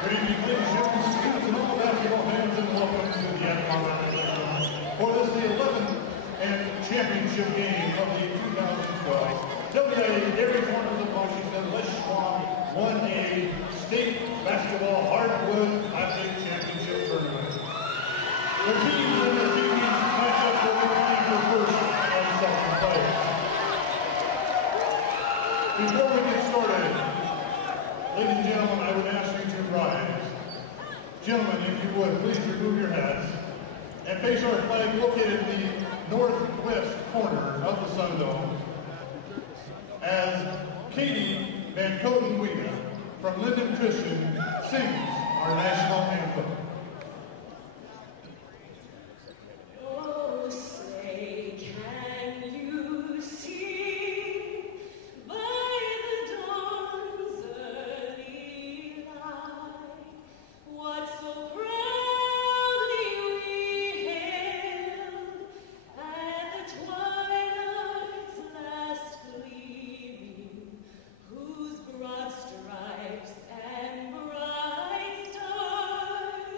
Good evening, ladies and gentlemen, students and all basketball fans, and welcome to the Yakima for this, the 11th and championship game of the 2012 WIAA Dairy Corners of Washington Schwab 1A State Basketball Hardwood Classic Championship Tournament. The teams in this evening's matchup will be playing for first and second place. Before we get started, ladies and gentlemen, I would ask you to rise. Gentlemen, if you would, please remove your hats and face our flag located in the northwest corner of the Sundome as Katie Van Coden-Weeda from Lynden Christian sings our national anthem. Broad stripes and bright stars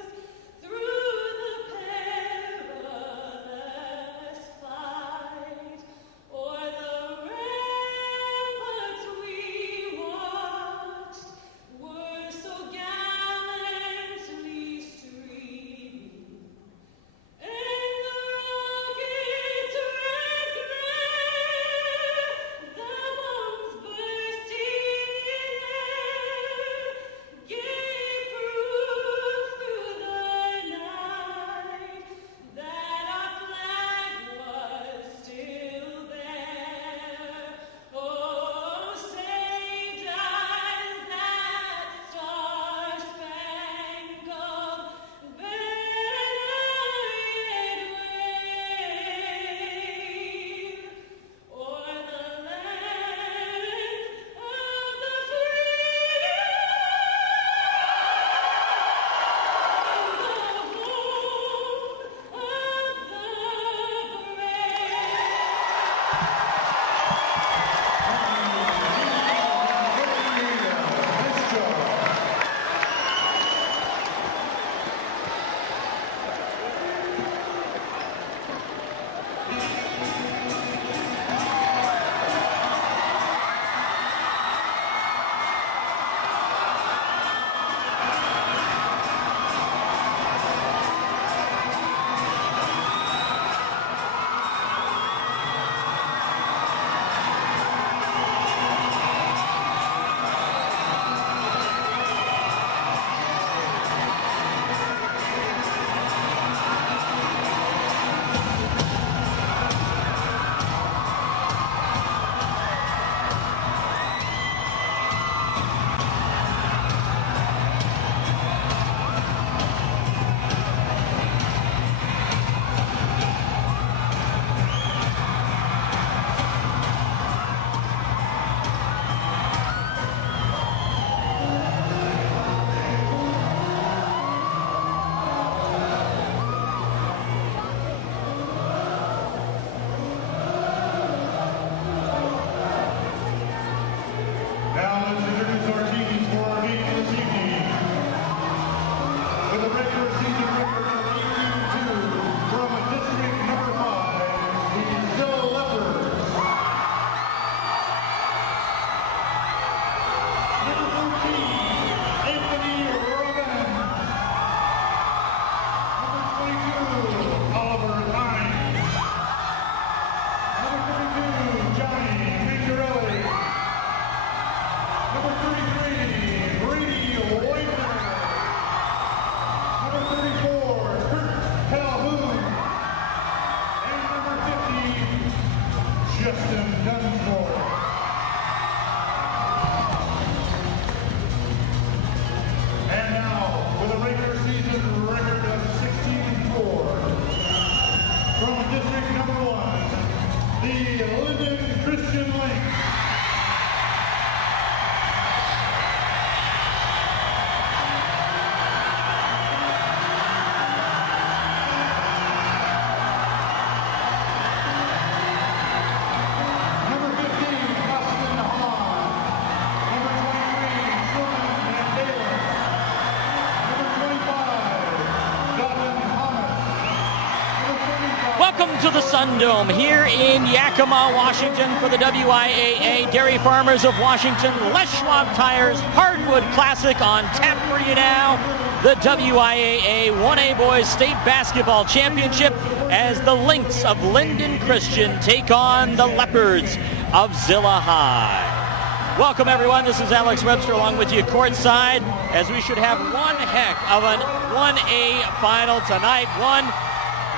Welcome to the Sundome here in Yakima, Washington for the WIAA Dairy Farmers of Washington Les Schwab Tires Hardwood Classic on tap for you now. The WIAA 1A Boys State Basketball Championship as the Lynx of Lynden Christian take on the Leopards of Zilla High. Welcome everyone, this is Alex Webster along with you courtside as we should have one heck of an 1A final tonight. One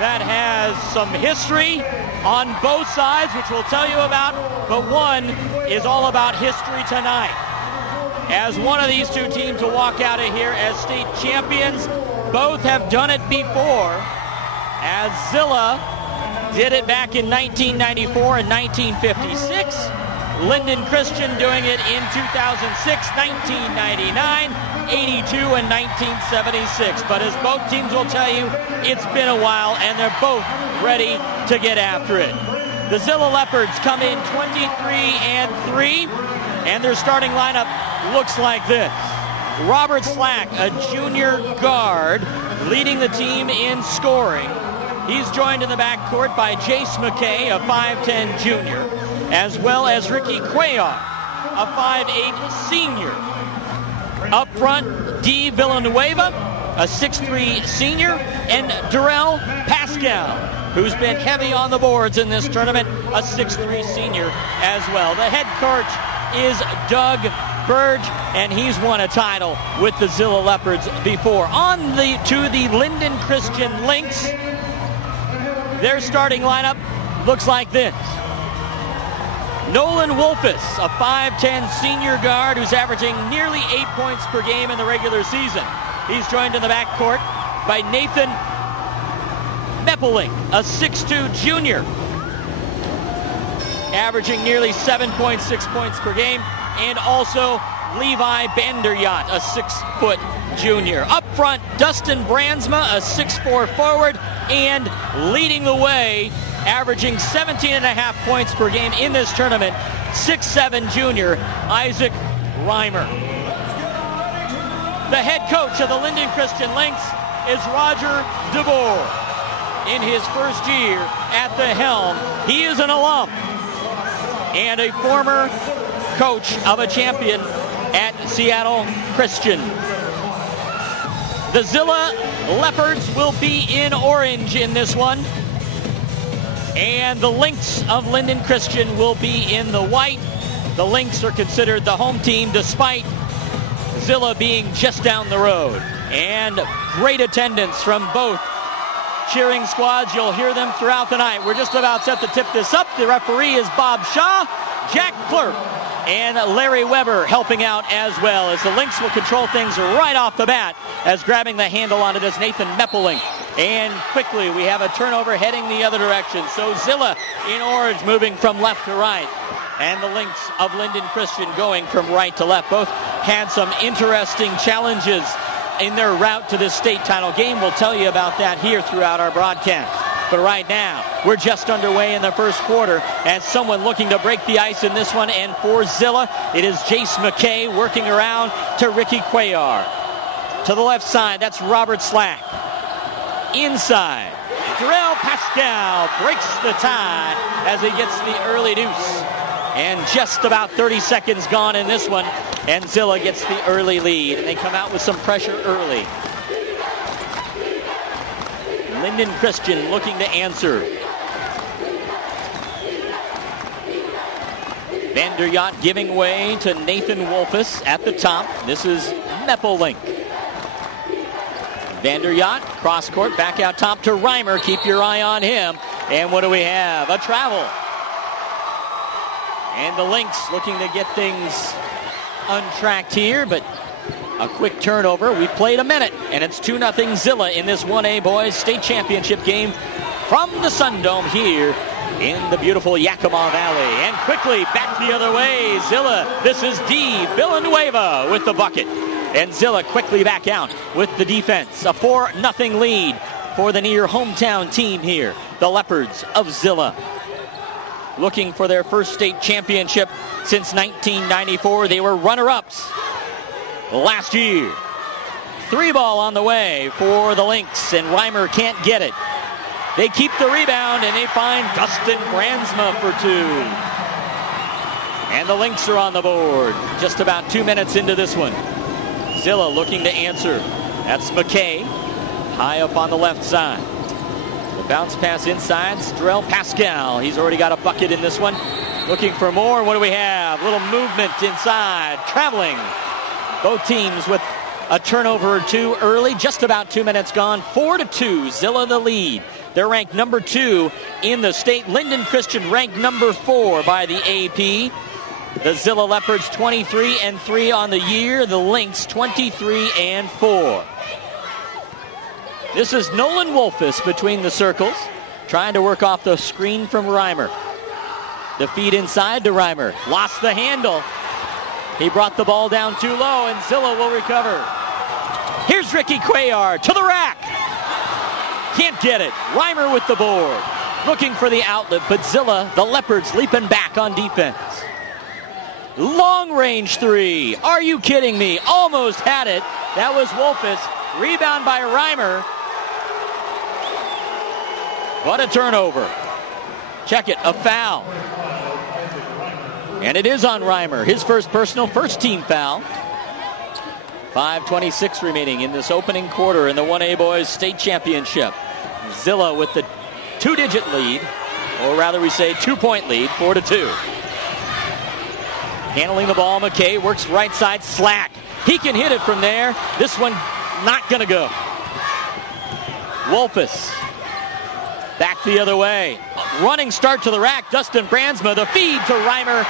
that has some history on both sides, which we'll tell you about, but one is all about history tonight. As one of these two teams will walk out of here as state champions, both have done it before, as Zilla did it back in 1994 and 1956. Lynden Christian doing it in 2006, 1999, 82, and 1976. But as both teams will tell you, it's been a while, and they're both ready to get after it. The Zilla Leopards come in 23-3, and their starting lineup looks like this. Robert Slack, a junior guard, leading the team in scoring. He's joined in the backcourt by Jace McKay, a 5'10 junior, as well as Ricky Cuellar, a 5'8 senior. Up front, D. Villanueva, a 6'3 senior, and Darrell Pascal, who's been heavy on the boards in this tournament, a 6'3 senior as well. The head coach is Doug Burge, and he's won a title with the Zilla Leopards before. On to the Lynden Christian Lynx. Their starting lineup looks like this. Nolan Wolfus, a 5'10 senior guard who's averaging nearly 8 points per game in the regular season. He's joined in the backcourt by Nathan Meppeling, a 6'2 junior, averaging nearly 7.6 points per game, and also Levi Banderyat, a 6-foot junior. Up front, Dustin Brandsma, a 6'4 forward, and leading the way, averaging 17.5 points per game in this tournament, 6'7 junior Isaac Reimer. The head coach of the Lynden Christian Lynx is Roger DeBoer. In his first year at the helm, he is an alum and a former coach of a champion at Seattle Christian. The Zilla Leopards will be in orange in this one, and the Lynx of Lynden Christian will be in the white. The Lynx are considered the home team despite Zilla being just down the road. And great attendance from both cheering squads. You'll hear them throughout the night. We're just about set to tip this up. The referee is Bob Shaw, Jack Clerk, and Larry Weber helping out as well, as the Lynx will control things right off the bat, as grabbing the handle on it is Nathan Meppeling. And quickly we have a turnover heading the other direction. So Zilla in orange moving from left to right, and the Lynx of Lynden Christian going from right to left. Both had some interesting challenges in their route to this state title game. We'll tell you about that here throughout our broadcast. But right now, we're just underway in the first quarter as someone looking to break the ice in this one. And for Zilla, it is Jace McKay working around to Ricky Cuellar. To the left side, that's Robert Slack. Inside, Darrell Pascal breaks the tie as he gets the early deuce. And just about 30 seconds gone in this one, and Zilla gets the early lead. They come out with some pressure early. Lynden Christian looking to answer. Vanderyacht giving way to Nathan Wolfus at the top. This is Meppeling. Vanderyacht, cross court, back out top to Reimer. Keep your eye on him. And what do we have? A travel. And the Lynx looking to get things untracked here, but a quick turnover. We played a minute, and it's 2-0 Zilla in this 1A Boys State Championship game from the Sundome here in the beautiful Yakima Valley. And quickly back the other way, Zilla. This is D. Villanueva with the bucket. And Zilla quickly back out with the defense. A 4-0 lead for the near hometown team here, the Leopards of Zilla. Looking for their first state championship since 1994. They were runner-ups last year. 3 ball on the way for the Lynx, and Reimer can't get it. They keep the rebound, and they find Dustin Brandsma for 2. And the Lynx are on the board. Just about 2 minutes into this one. Zilla looking to answer. That's McKay, high up on the left side. The bounce pass inside, Strel Pascal. He's already got a bucket in this one. Looking for more. What do we have? Little movement inside, traveling. Both teams with a turnover or 2 early. Just about 2 minutes gone. 4-2, Zilla the lead. They're ranked number 2 in the state. Lynden Christian ranked number 4 by the AP. The Zilla Leopards 23-3 on the year. The Lynx 23-4. This is Nolan Wolfus between the circles, trying to work off the screen from Reimer. The feed inside to Reimer. Lost the handle. He brought the ball down too low, and Zilla will recover. Here's Ricky Cuellar to the rack. Can't get it. Reimer with the board. Looking for the outlet, but Zilla, the Leopards, leaping back on defense. Long range 3. Are you kidding me? Almost had it. That was Wolfus. Rebound by Reimer. What a turnover. Check it, a foul. And it is on Reimer. His first personal, first team foul. 5:26 remaining in this opening quarter in the 1A Boys State Championship. Zilla with the 2-digit lead, or rather we say 2-point lead, 4-2. Handling the ball, McKay works right side, Slack. He can hit it from there. This one not gonna go. Wolfus back the other way. Running start to the rack, Dustin Brandsma, the feed to Reimer,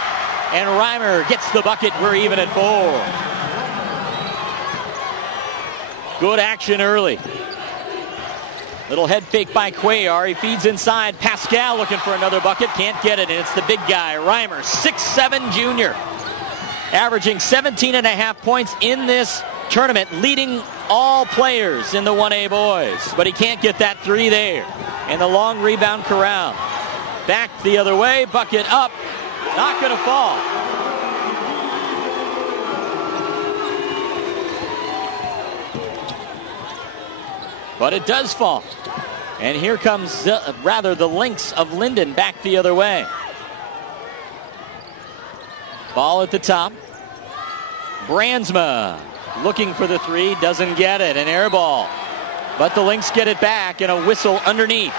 and Reimer gets the bucket. We're even at 4. Good action early. Little head fake by Cuellar. He feeds inside. Pascal looking for another bucket. Can't get it, and it's the big guy, Reimer, 6'7" junior. Averaging 17.5 points in this tournament, leading all players in the 1A Boys. But he can't get that 3 there. And the long rebound corral. Back the other way, bucket up. Not going to fall. But it does fall. And here comes, the Lynx of Lynden back the other way. Ball at the top. Brandsma looking for the 3, doesn't get it, an air ball. But the Lynx get it back and a whistle underneath.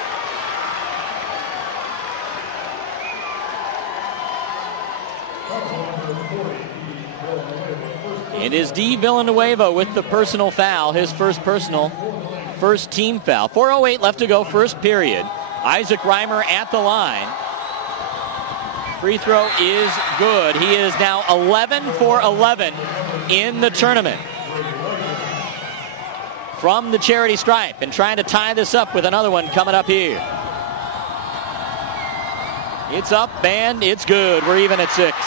It is D. Villanueva with the personal foul, his first team foul. 4:08 left to go, first period. Isaac Reimer at the line. Free throw is good. He is now 11 for 11 in the tournament. From the charity stripe, and trying to tie this up with another one coming up here. It's up and it's good. We're even at 6.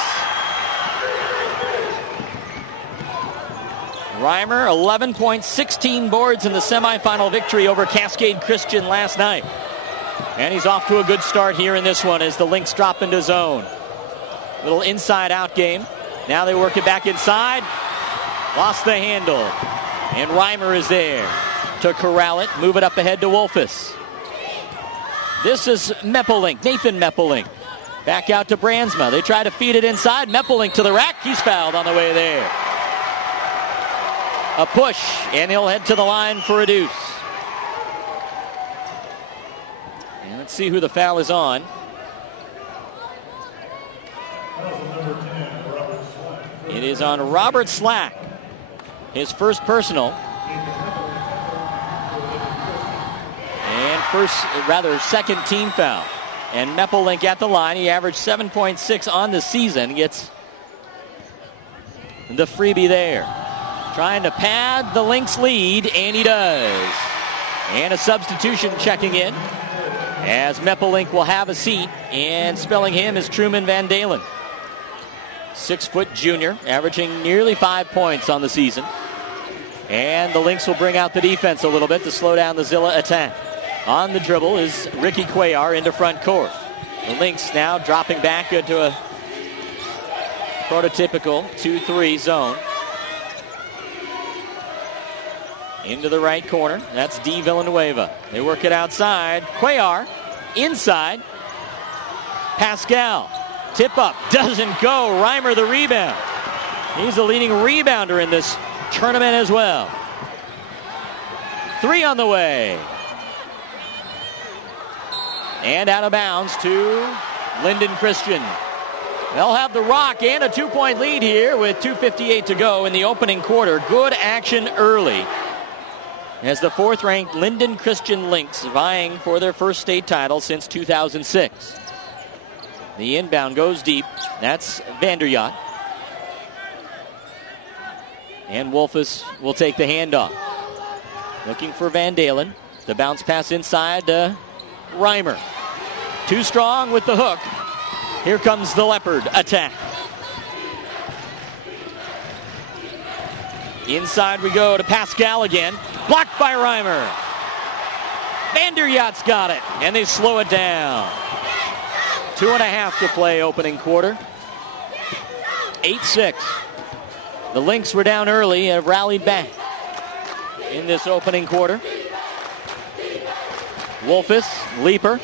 Reimer, 11 points, 16 boards in the semifinal victory over Cascade Christian last night. And he's off to a good start here in this one as the Lynx drop into zone. Little inside-out game. Now they work it back inside. Lost the handle. And Reimer is there to corral it, move it up ahead to Wolfus. This is Meppelink, Nathan Meppelink. Back out to Brandsma. They try to feed it inside. Meppelink to the rack. He's fouled on the way there. A push, and he'll head to the line for a deuce. And let's see who the foul is on. It is on Robert Slack. His first personal. And second team foul. And Meppelink at the line. He averaged 7.6 on the season. Gets the freebie there. Trying to pad the Lynx lead, and he does. And a substitution checking in, as Meppelink will have a seat, and spelling him is Truman Van Dalen. 6-foot junior, averaging nearly 5 points on the season. And the Lynx will bring out the defense a little bit to slow down the Zilla attack. On the dribble is Ricky Cuellar into front court. The Lynx now dropping back into a prototypical 2-3 zone. Into the right corner. That's D. Villanueva. They work it outside. Cuellar inside. Pascal. Tip up. Doesn't go. Reimer the rebound. He's the leading rebounder in this tournament as well. 3 on the way. And out of bounds to Lynden Christian. They'll have the rock and a 2-point lead here with 2:58 to go in the opening quarter. Good action early as the 4th-ranked Lynden Christian Lynx vying for their first state title since 2006. The inbound goes deep. That's Vanderyacht. And Wolfus will take the handoff. Looking for Van Dalen. The bounce pass inside to Reimer. Too strong with the hook. Here comes the Leopard attack. Inside we go to Pascal again. Blocked by Reimer. Vanderyacht's got it, and they slow it down. 2.5 to play opening quarter. 8-6. The Lynx were down early and have rallied back in this opening quarter. Wolfus, leaper.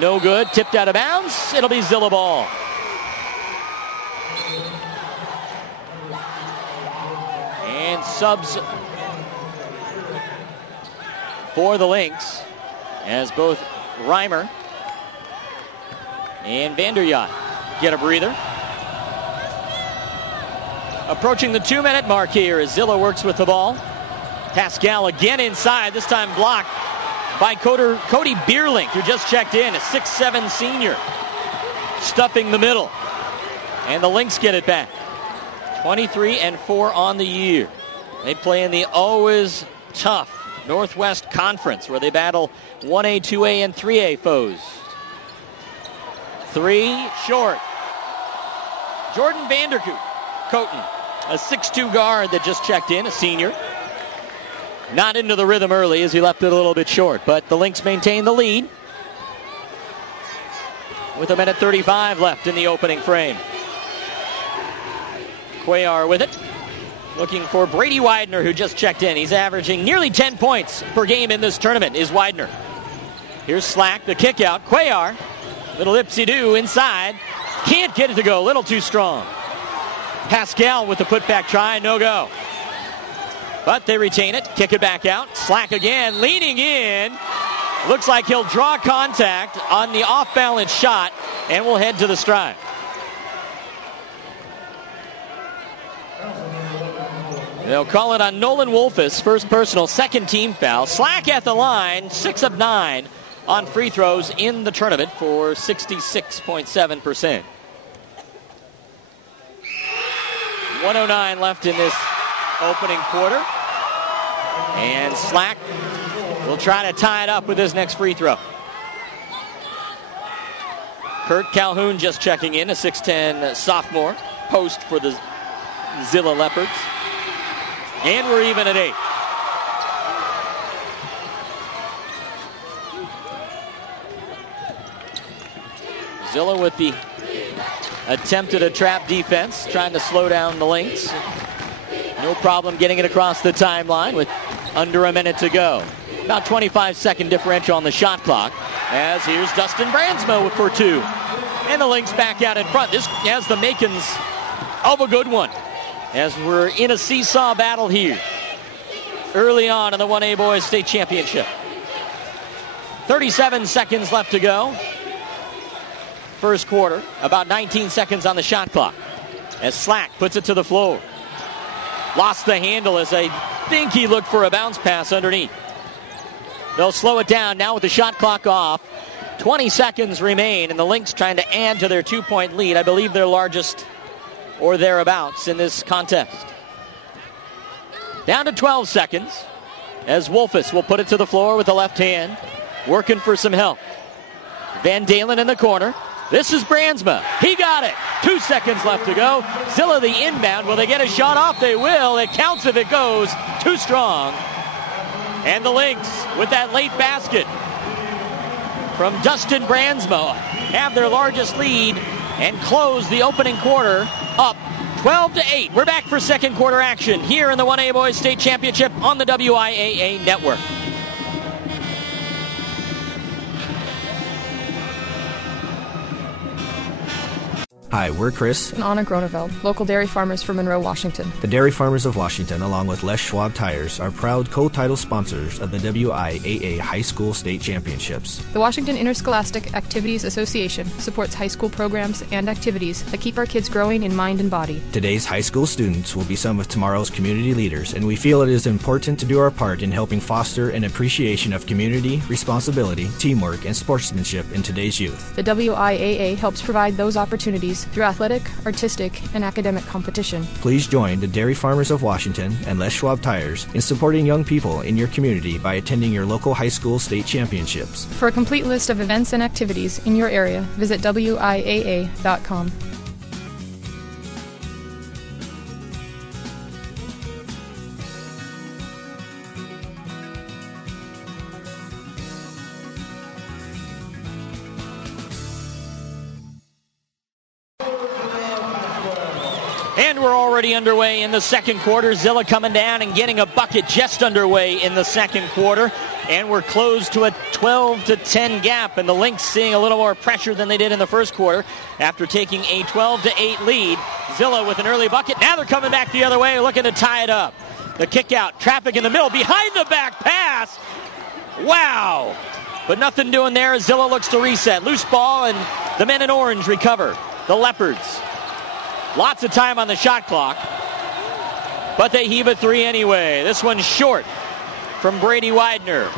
No good. Tipped out of bounds. It'll be Zilla ball. And subs for the Lynx as both Reimer and Vanderyacht get a breather. Approaching the 2-minute mark here as Zilla works with the ball. Pascal again inside, this time blocked by Cody Bierlink, who just checked in, a 6'7" senior. Stuffing the middle. And the Lynx get it back. 23-4 on the year. They play in the always tough Northwest Conference, where they battle 1A, 2A, and 3A foes. 3 short. Jordan Vanderkoten, a 6'2" guard that just checked in, a senior. Not into the rhythm early as he left it a little bit short, but the Lynx maintain the lead with 1:35 left in the opening frame. Cuellar with it. Looking for Brady Widener, who just checked in. He's averaging nearly 10 points per game in this tournament, is Widener. Here's Slack, the kick out. Cuellar, little ipsy-do inside. Can't get it to go, a little too strong. Pascal with the putback try, no go. But they retain it, kick it back out. Slack again, leaning in. Looks like he'll draw contact on the off-balance shot and will head to the stripe. They'll call it on Nolan Wolfus, first personal, second team foul. Slack at the line, 6 of 9 on free throws in the tournament for 66.7%. 1:09 left in this opening quarter. And Slack will try to tie it up with his next free throw. Kurt Calhoun just checking in, a 6'10" sophomore, post for the Zilla Leopards. And we're even at 8. Zilla with the attempted a trap defense, trying to slow down the Lynx. No problem getting it across the timeline with under a minute to go. About 25-second differential on the shot clock. As here's Dustin Brandsma for 2. And the Lynx back out in front. This has the makings of a good one, as we're in a seesaw battle here early on in the 1A Boys State Championship. 37 seconds left to go. First quarter, about 19 seconds on the shot clock. As Slack puts it to the floor. Lost the handle as I think he looked for a bounce pass underneath. They'll slow it down now with the shot clock off. 20 seconds remain, and the Lynx trying to add to their 2-point lead. I believe their largest or thereabouts in this contest. Down to 12 seconds as Wolfus will put it to the floor with the left hand, working for some help. Van Dalen in the corner. This is Brandsma. He got it. 2 seconds left to go. Zilla the inbound. Will they get a shot off? They will. It counts if it goes. Too strong. And the Lynx with that late basket from Dustin Brandsma have their largest lead and close the opening quarter up 12-8. We're back for second quarter action here in the 1A Boys State Championship on the WIAA Network. Hi, we're Chris and Anna Groneveld, local dairy farmers from Monroe, Washington. The Dairy Farmers of Washington, along with Les Schwab Tires, are proud co-title sponsors of the WIAA High School State Championships. The Washington Interscholastic Activities Association supports high school programs and activities that keep our kids growing in mind and body. Today's high school students will be some of tomorrow's community leaders, and we feel it is important to do our part in helping foster an appreciation of community, responsibility, teamwork, and sportsmanship in today's youth. The WIAA helps provide those opportunities through athletic, artistic, and academic competition. Please join the Dairy Farmers of Washington and Les Schwab Tires in supporting young people in your community by attending your local high school state championships. For a complete list of events and activities in your area, visit WIAA.com. And we're already underway in the second quarter. Zilla coming down and getting a bucket just underway in the second quarter. And we're close to a 12-10 gap. And the Lynx seeing a little more pressure than they did in the first quarter after taking a 12-8 lead. Zilla with an early bucket. Now they're coming back the other way, looking to tie it up. The kick out, traffic in the middle, behind the back pass. Wow. But nothing doing there as Zilla looks to reset. Loose ball, and the men in orange recover. The Leopards. Lots of time on the shot clock, but they heave a three anyway. This one's short from Brady Widener.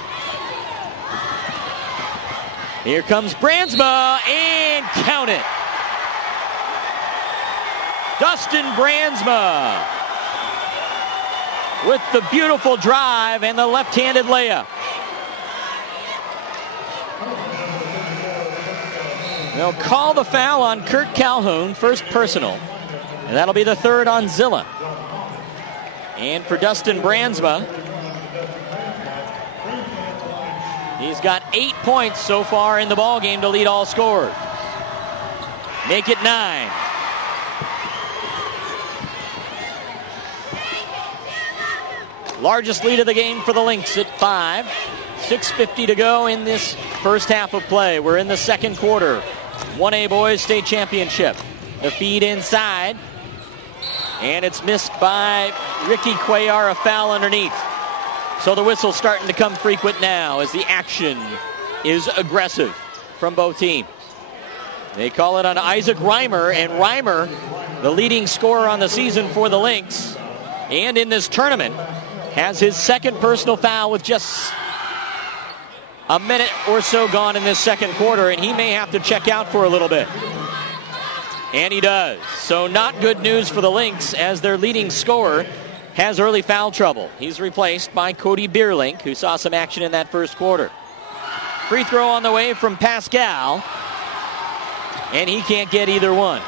Here comes Brandsma, and count it. Dustin Brandsma with the beautiful drive and the left-handed layup. They'll call the foul on Kurt Calhoun, first personal. And that'll be the third on Zilla. And for Dustin Brandsma, he's got 8 points so far in the ballgame to lead all scorers. Make it 9. Largest lead of the game for the Lynx at 5. 6:50 to go in this first half of play. We're in the second quarter. 1A Boys State Championship. The feed inside. And it's missed by Ricky Cuellar, a foul underneath. So the whistle's starting to come frequent now as the action is aggressive from both teams. They call it on Isaac Reimer, and Reimer, the leading scorer on the season for the Lynx, and in this tournament, has his second personal foul with just a minute or so gone in this second quarter, and he may have to check out for a little bit. And he does. So not good news for the Lynx as their leading scorer has early foul trouble. He's replaced by Cody Bierlink, who saw some action in that first quarter. Free throw on the way from Pascal, and he can't get either one.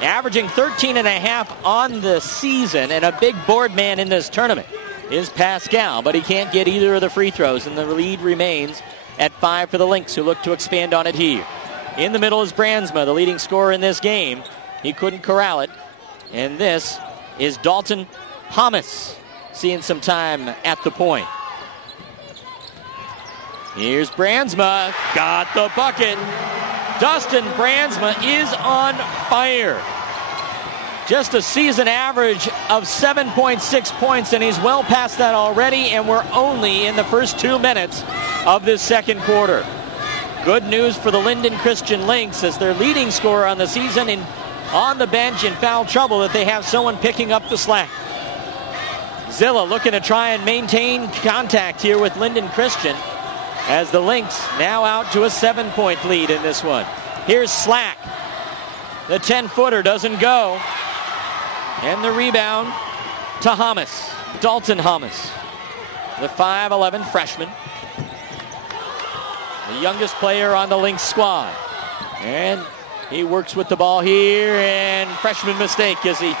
Averaging 13.5 on the season and a big board man in this tournament is Pascal, but he can't get either of the free throws, and the lead remains at 5 for the Lynx, who look to expand on it here. In the middle is Brandsma, the leading scorer in this game. He couldn't corral it. And this is Dalton Hamas seeing some time at the point. Here's Brandsma. Got the bucket. Dustin Brandsma is on fire. Just a season average of 7.6 points, and he's well past that already, and we're only in the first 2 minutes of this second quarter. Good news for the Lynden Christian Lynx as their leading scorer on the season and on the bench in foul trouble, that they have someone picking up the slack. Zilla looking to try and maintain contact here with Lynden Christian as the Lynx now out to a 7-point lead in this one. Here's Slack. The 10-footer doesn't go. And the rebound to Hamas, Dalton Hamas, the 5'11 freshman. The youngest player on the Lynx squad. And he works with the ball here, and freshman mistake as he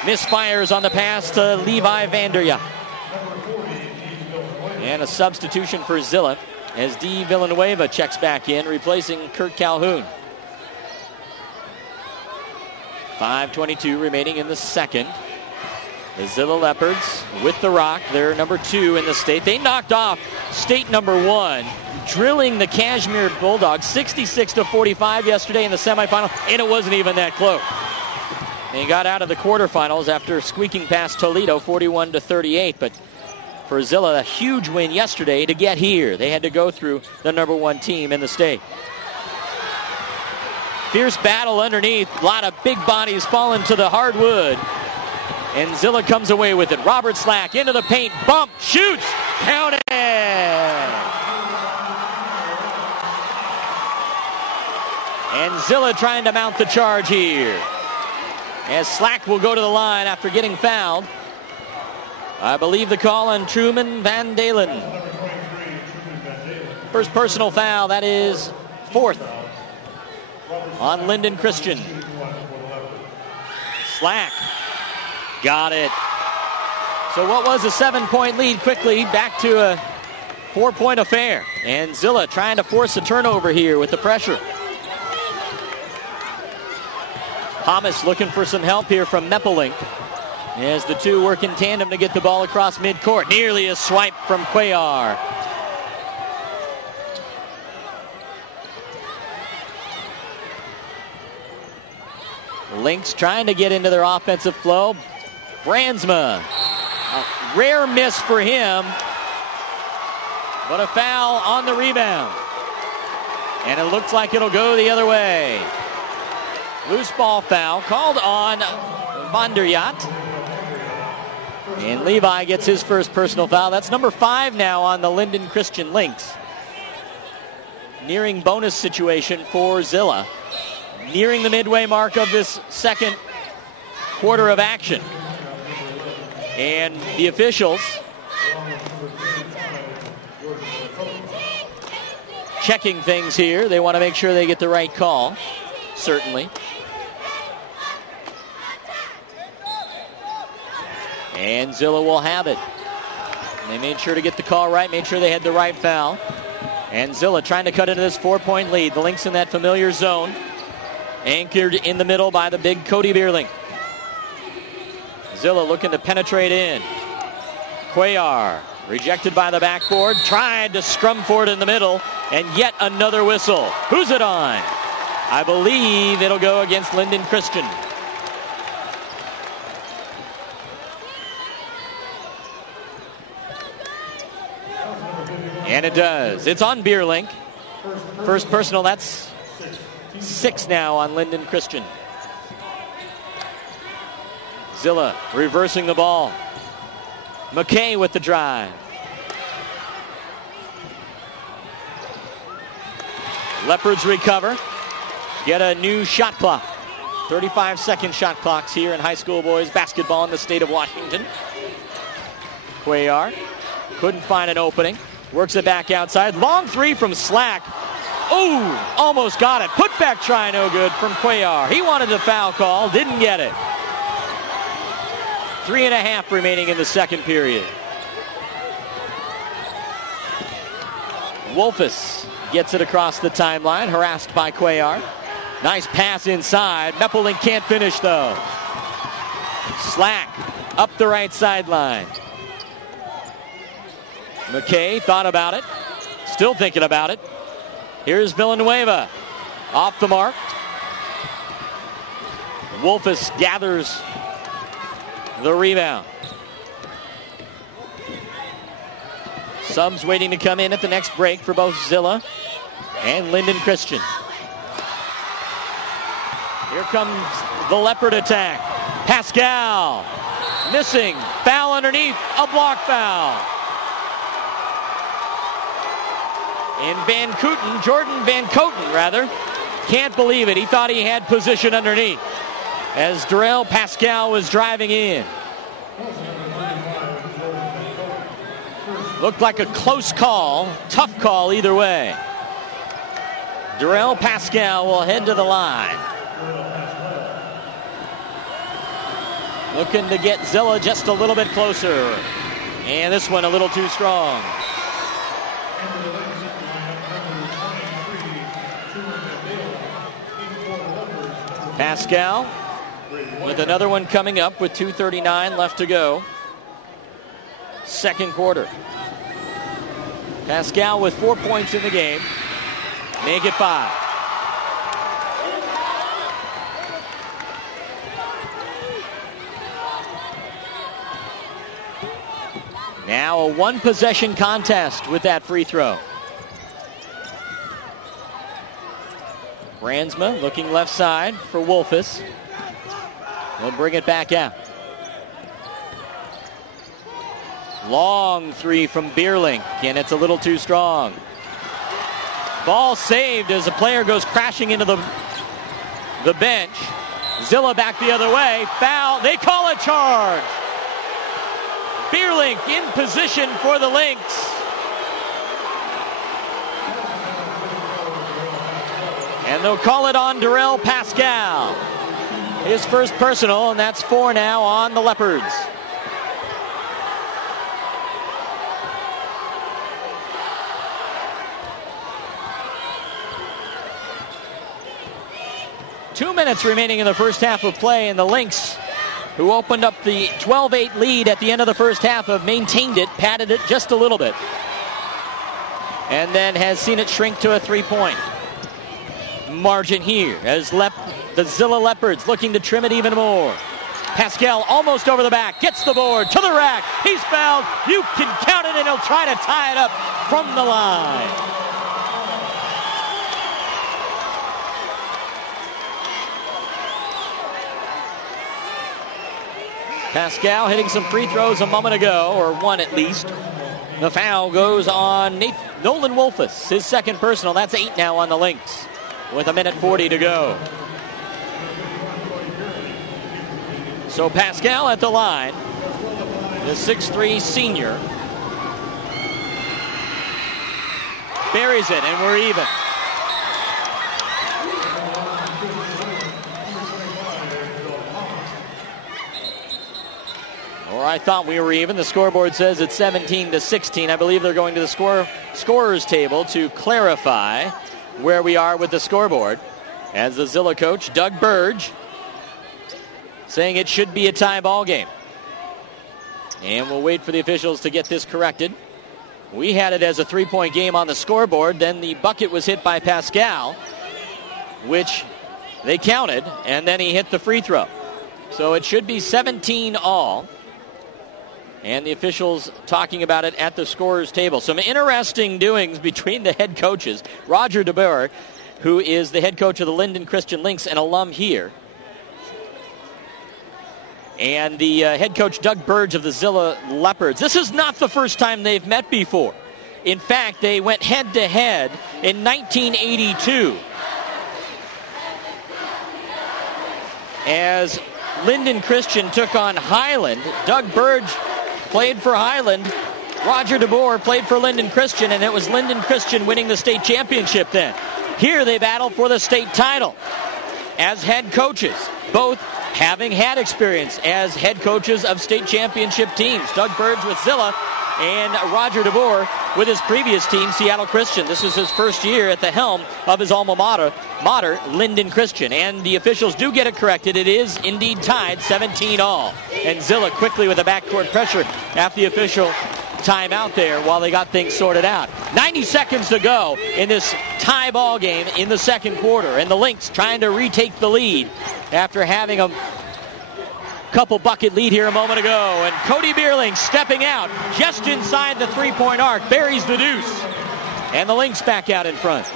misfires on the pass to Levi Vanderja. And a substitution for Zilla as D. Villanueva checks back in, replacing Kurt Calhoun. 5:22 remaining in the second. The Zilla Leopards with the rock. They're number 2 in the state. They knocked off state number 1, drilling the Kashmir Bulldogs 66-45 yesterday in the semifinal, and it wasn't even that close. They got out of the quarterfinals after squeaking past Toledo 41-38, but for Zilla, a huge win yesterday to get here. They had to go through the number 1 team in the state. Fierce battle underneath. A lot of big bodies falling to the hardwood. And Zilla comes away with it. Robert Slack into the paint. Bump. Shoots. Counted. And Zilla trying to mount the charge here. As Slack will go to the line after getting fouled. I believe the call on Truman Van Dalen. First personal foul. That is 4th on Lynden Christian. Slack got it. So what was a 7-point lead quickly back to a 4-point affair. And Zilla trying to force a turnover here with the pressure. Thomas looking for some help here from Meppelink as the two work in tandem to get the ball across midcourt. Nearly a swipe from Cuellar. Lynx trying to get into their offensive flow. Brandsma, a rare miss for him, but a foul on the rebound. And it looks like it'll go the other way. Loose ball foul called on Van der Yacht. And Levi gets his first personal foul. That's number 5 now on the Lynden Christian Lynx. Nearing bonus situation for Zilla. Nearing the midway mark of this second quarter of action. And the officials checking things here. They want to make sure they get the right call, certainly. And Zilla will have it. They made sure to get the call right, made sure they had the right foul. And Zilla trying to cut into this 4-point lead. The Lynx in that familiar zone. Anchored in the middle by the big Cody Bierling. Zilla looking to penetrate in. Cuellar rejected by the backboard. Tried to scrum for it in the middle. And yet another whistle. Who's it on? I believe it'll go against Lynden Christian. And it does. It's on Bierling. First personal, that's 6 now on Lynden Christian. Zilla reversing the ball. McKay with the drive. Leopards recover. Get a new shot clock. 35-second shot clocks here in high school boys basketball in the state of Washington. Cuellar couldn't find an opening. Works it back outside. Long 3 from Slack. Oh, almost got it. Put back try no good from Cuellar. He wanted the foul call, didn't get it. 3.5 remaining in the second period. Wolfus gets it across the timeline, harassed by Cuellar. Nice pass inside. Meppelink can't finish though. Slack up the right sideline. McKay thought about it. Still thinking about it. Here's Villanueva. Off the mark. Wolfus gathers the rebound. Subs waiting to come in at the next break for both Zilla and Lynden Christian. Here comes the Leopard attack. Pascal missing. Foul underneath. A block foul. And Jordan Van Coten rather, can't believe it. He thought he had position underneath as Darrell Pascal was driving in. Looked like a close call, tough call either way. Darrell Pascal will head to the line. Looking to get Zilla just a little bit closer. And this one a little too strong. Pascal with another one coming up with 2:39 left to go. Second quarter. Pascal with 4 points in the game. Make it 5. Now a one-possession contest with that free throw. Brandsma looking left side for Wolfus. He'll bring it back out. Long three from Bierlink, and it's a little too strong. Ball saved as the player goes crashing into the bench. Zilla back the other way. Foul. They call a charge. Bierlink in position for the Lynx. And they'll call it on Darrell Pascal. His first personal, and that's 4 now on the Leopards. Two minutes remaining in the first half of play, and the Lynx, who opened up the 12-8 lead at the end of the first half, have maintained it, padded it just a little bit, and then has seen it shrink to a 3-point margin here as the Zilla Leopards looking to trim it even more. Pascal almost over the back, gets the board to the rack. He's fouled. You can count it, and he'll try to tie it up from the line. Pascal hitting some free throws a moment ago, or one at least. The foul goes on Nolan Wolfus, his second personal. That's 8 now on the Lynx with 1:40 to go. So Pascal at the line, the 6'3" senior, buries it, and we're even. Or I thought we were even. The scoreboard says it's 17-16. I believe they're going to the scorer's table to clarify where we are with the scoreboard. As the Zilla coach, Doug Burge, saying it should be a tie ball game. And we'll wait for the officials to get this corrected. We had it as a 3-point game on the scoreboard. Then the bucket was hit by Pascal, which they counted, and then he hit the free throw. So it should be 17 all. And the officials talking about it at the scorer's table. Some interesting doings between the head coaches. Roger DeBoer, who is the head coach of the Lynden Christian Lynx, an alum here, and the head coach Doug Burge of the Zilla Leopards. This is not the first time they've met before. In fact, they went head-to-head in 1982 as Lynden Christian took on Highland. Doug Burge played for Highland. Roger DeBoer played for Lynden Christian, and it was Lynden Christian winning the state championship then. Here they battle for the state title as head coaches, both having had experience as head coaches of state championship teams. Doug Burge with Zilla and Roger DeBoer with his previous team, Seattle Christian. This is his first year at the helm of his alma mater, Lynden Christian. And the officials do get it corrected. It is indeed tied 17 all. And Zilla quickly with a backcourt pressure after the official timeout there while they got things sorted out. 90 seconds to go in this tie ball game in the second quarter. And the Lynx trying to retake the lead after having a couple bucket lead here a moment ago. And Cody Bierling stepping out just inside the 3-point arc, buries the deuce. And the Lynx back out in front.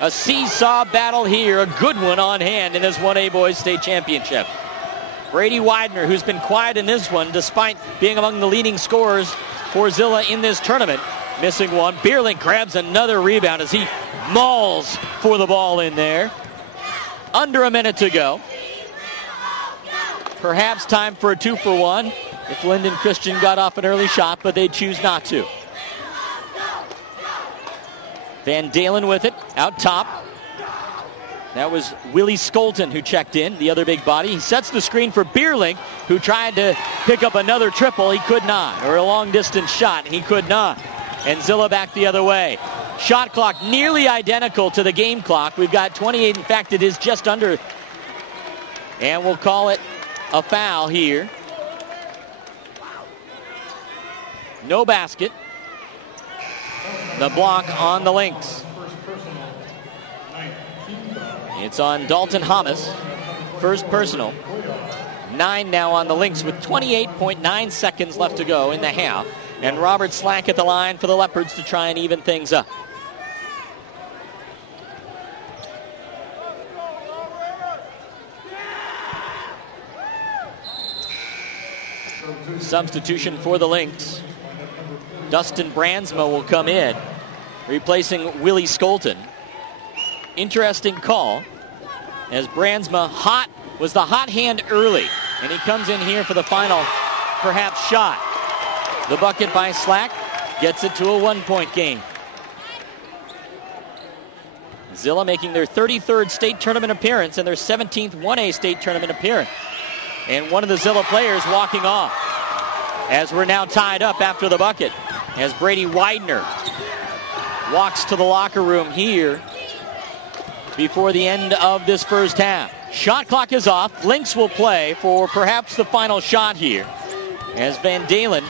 A seesaw battle here, a good one on hand in this 1A Boys State Championship. Brady Widener, who's been quiet in this one despite being among the leading scorers for Zilla in this tournament, missing one. Bierling grabs another rebound as he mauls for the ball in there. Under a minute to go. Perhaps time for a 2-for-1 if Lynden Christian got off an early shot, but they choose not to. Van Dalen with it, out top. That was Willie Skolton who checked in, the other big body. He sets the screen for Bierling, who tried to pick up another triple. He could not, or a long-distance shot, and he could not. And Zilla back the other way. Shot clock nearly identical to the game clock. We've got 28. In fact, it is just under. And we'll call it a foul here. No basket. The block on the Lynx. It's on Dalton Hamas. First personal. 9 now on the Lynx with 28.9 seconds left to go in the half. And Robert Slack at the line for the Leopards to try and even things up. Substitution for the Lynx. Dustin Brandsma will come in, replacing Willie Skolton. Interesting call, as Brandsma was the hot hand early, and he comes in here for the final, perhaps, shot. The bucket by Slack gets it to a 1-point game. Zilla making their 33rd state tournament appearance and their 17th 1A state tournament appearance. And one of the Zilla players walking off, as we're now tied up after the bucket, as Brady Widener walks to the locker room here before the end of this first half. Shot clock is off. Lynx will play for perhaps the final shot here, as Van Dalen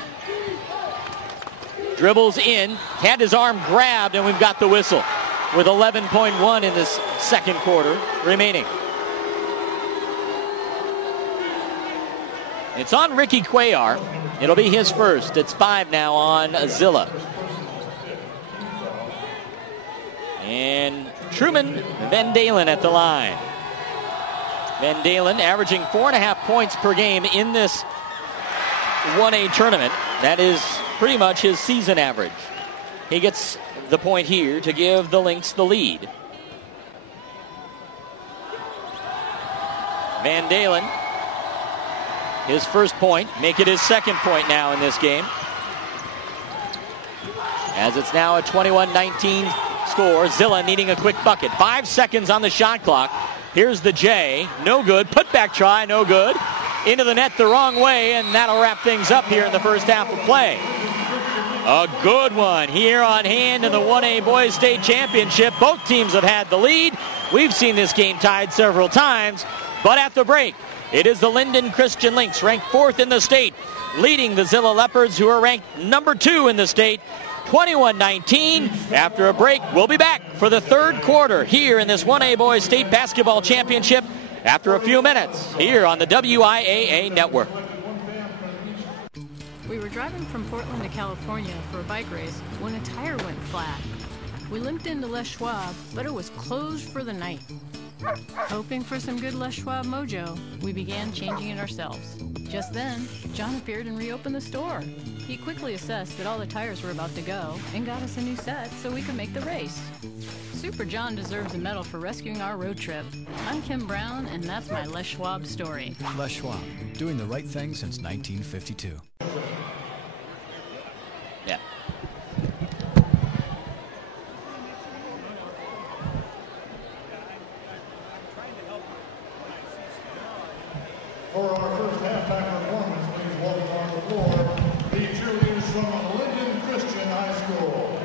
dribbles in, had his arm grabbed, and we've got the whistle with 11.1 in this second quarter remaining. It's on Ricky Cuellar. It'll be his first. It's 5 now on Zilla. And Truman Van Dalen at the line. Van Dalen averaging 4.5 points per game in this 1A tournament. That is pretty much his season average. He gets the point here to give the Lynx the lead. Van Dalen, his first point, make it his second point now in this game. As it's now a 21-19 score. Zilla needing a quick bucket. 5 seconds on the shot clock. Here's the J. No good. Putback try. No good. Into the net the wrong way, and that'll wrap things up here in the first half of play. A good one here on hand in the 1A Boys State Championship. Both teams have had the lead. We've seen this game tied several times, but at the break, it is the Lynden Christian Lynx, ranked 4th in the state, leading the Zilla Leopards, who are ranked number 2 in the state, 21-19. After a break, we'll be back for the third quarter here in this 1A Boys State Basketball Championship after a few minutes here on the WIAA Network. We were driving from Portland to California for a bike race when a tire went flat. We limped into Les Schwab, but it was closed for the night. Hoping for some good Les Schwab mojo, we began changing it ourselves. Just then, John appeared and reopened the store. He quickly assessed that all the tires were about to go and got us a new set so we could make the race. Super John deserves a medal for rescuing our road trip. I'm Kim Brown, and that's my Les Schwab story. Les Schwab, doing the right thing since 1952. Yeah. For our first halftime performance, please welcome on the floor the cheerleaders from Lynden Christian High School.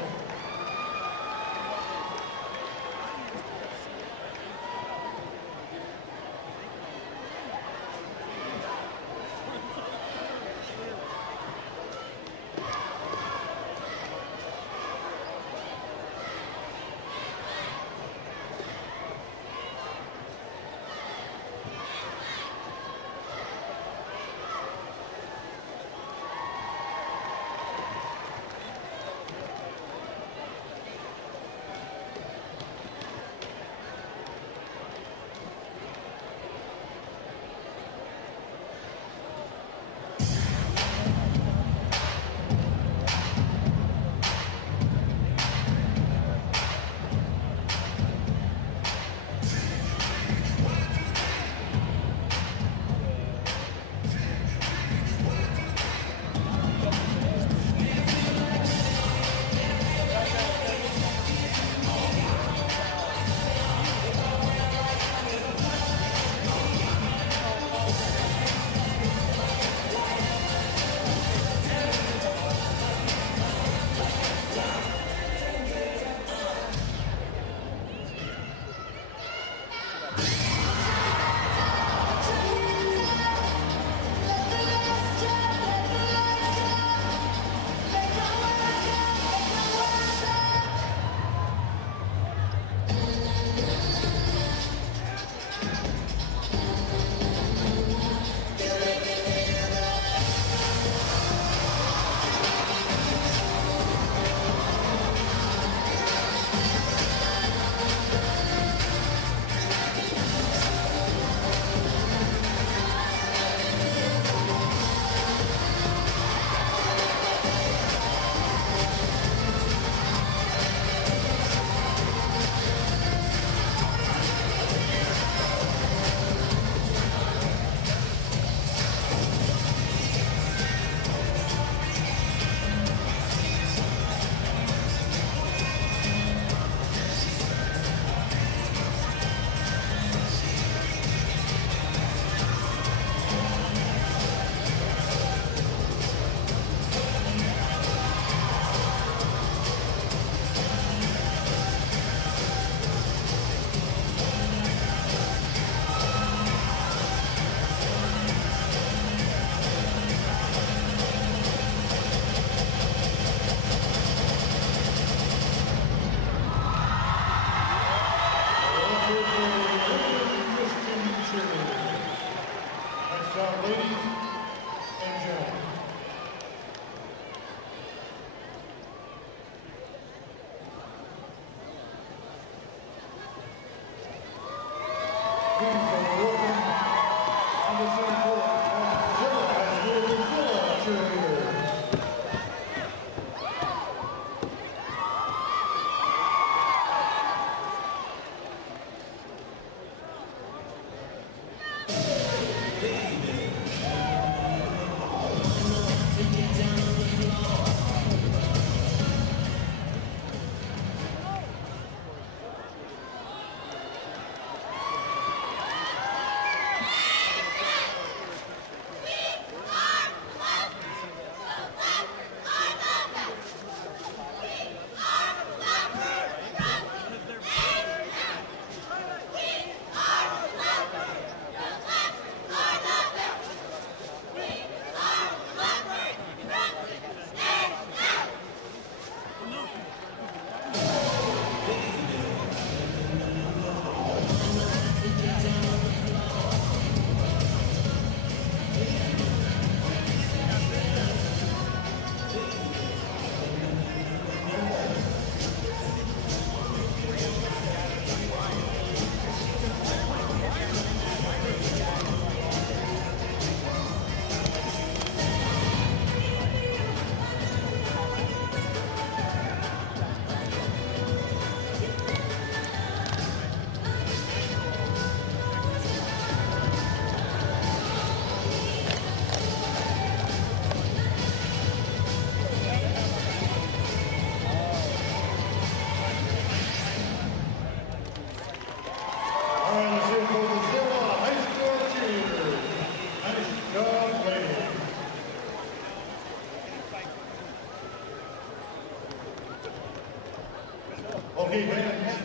Okay, fans,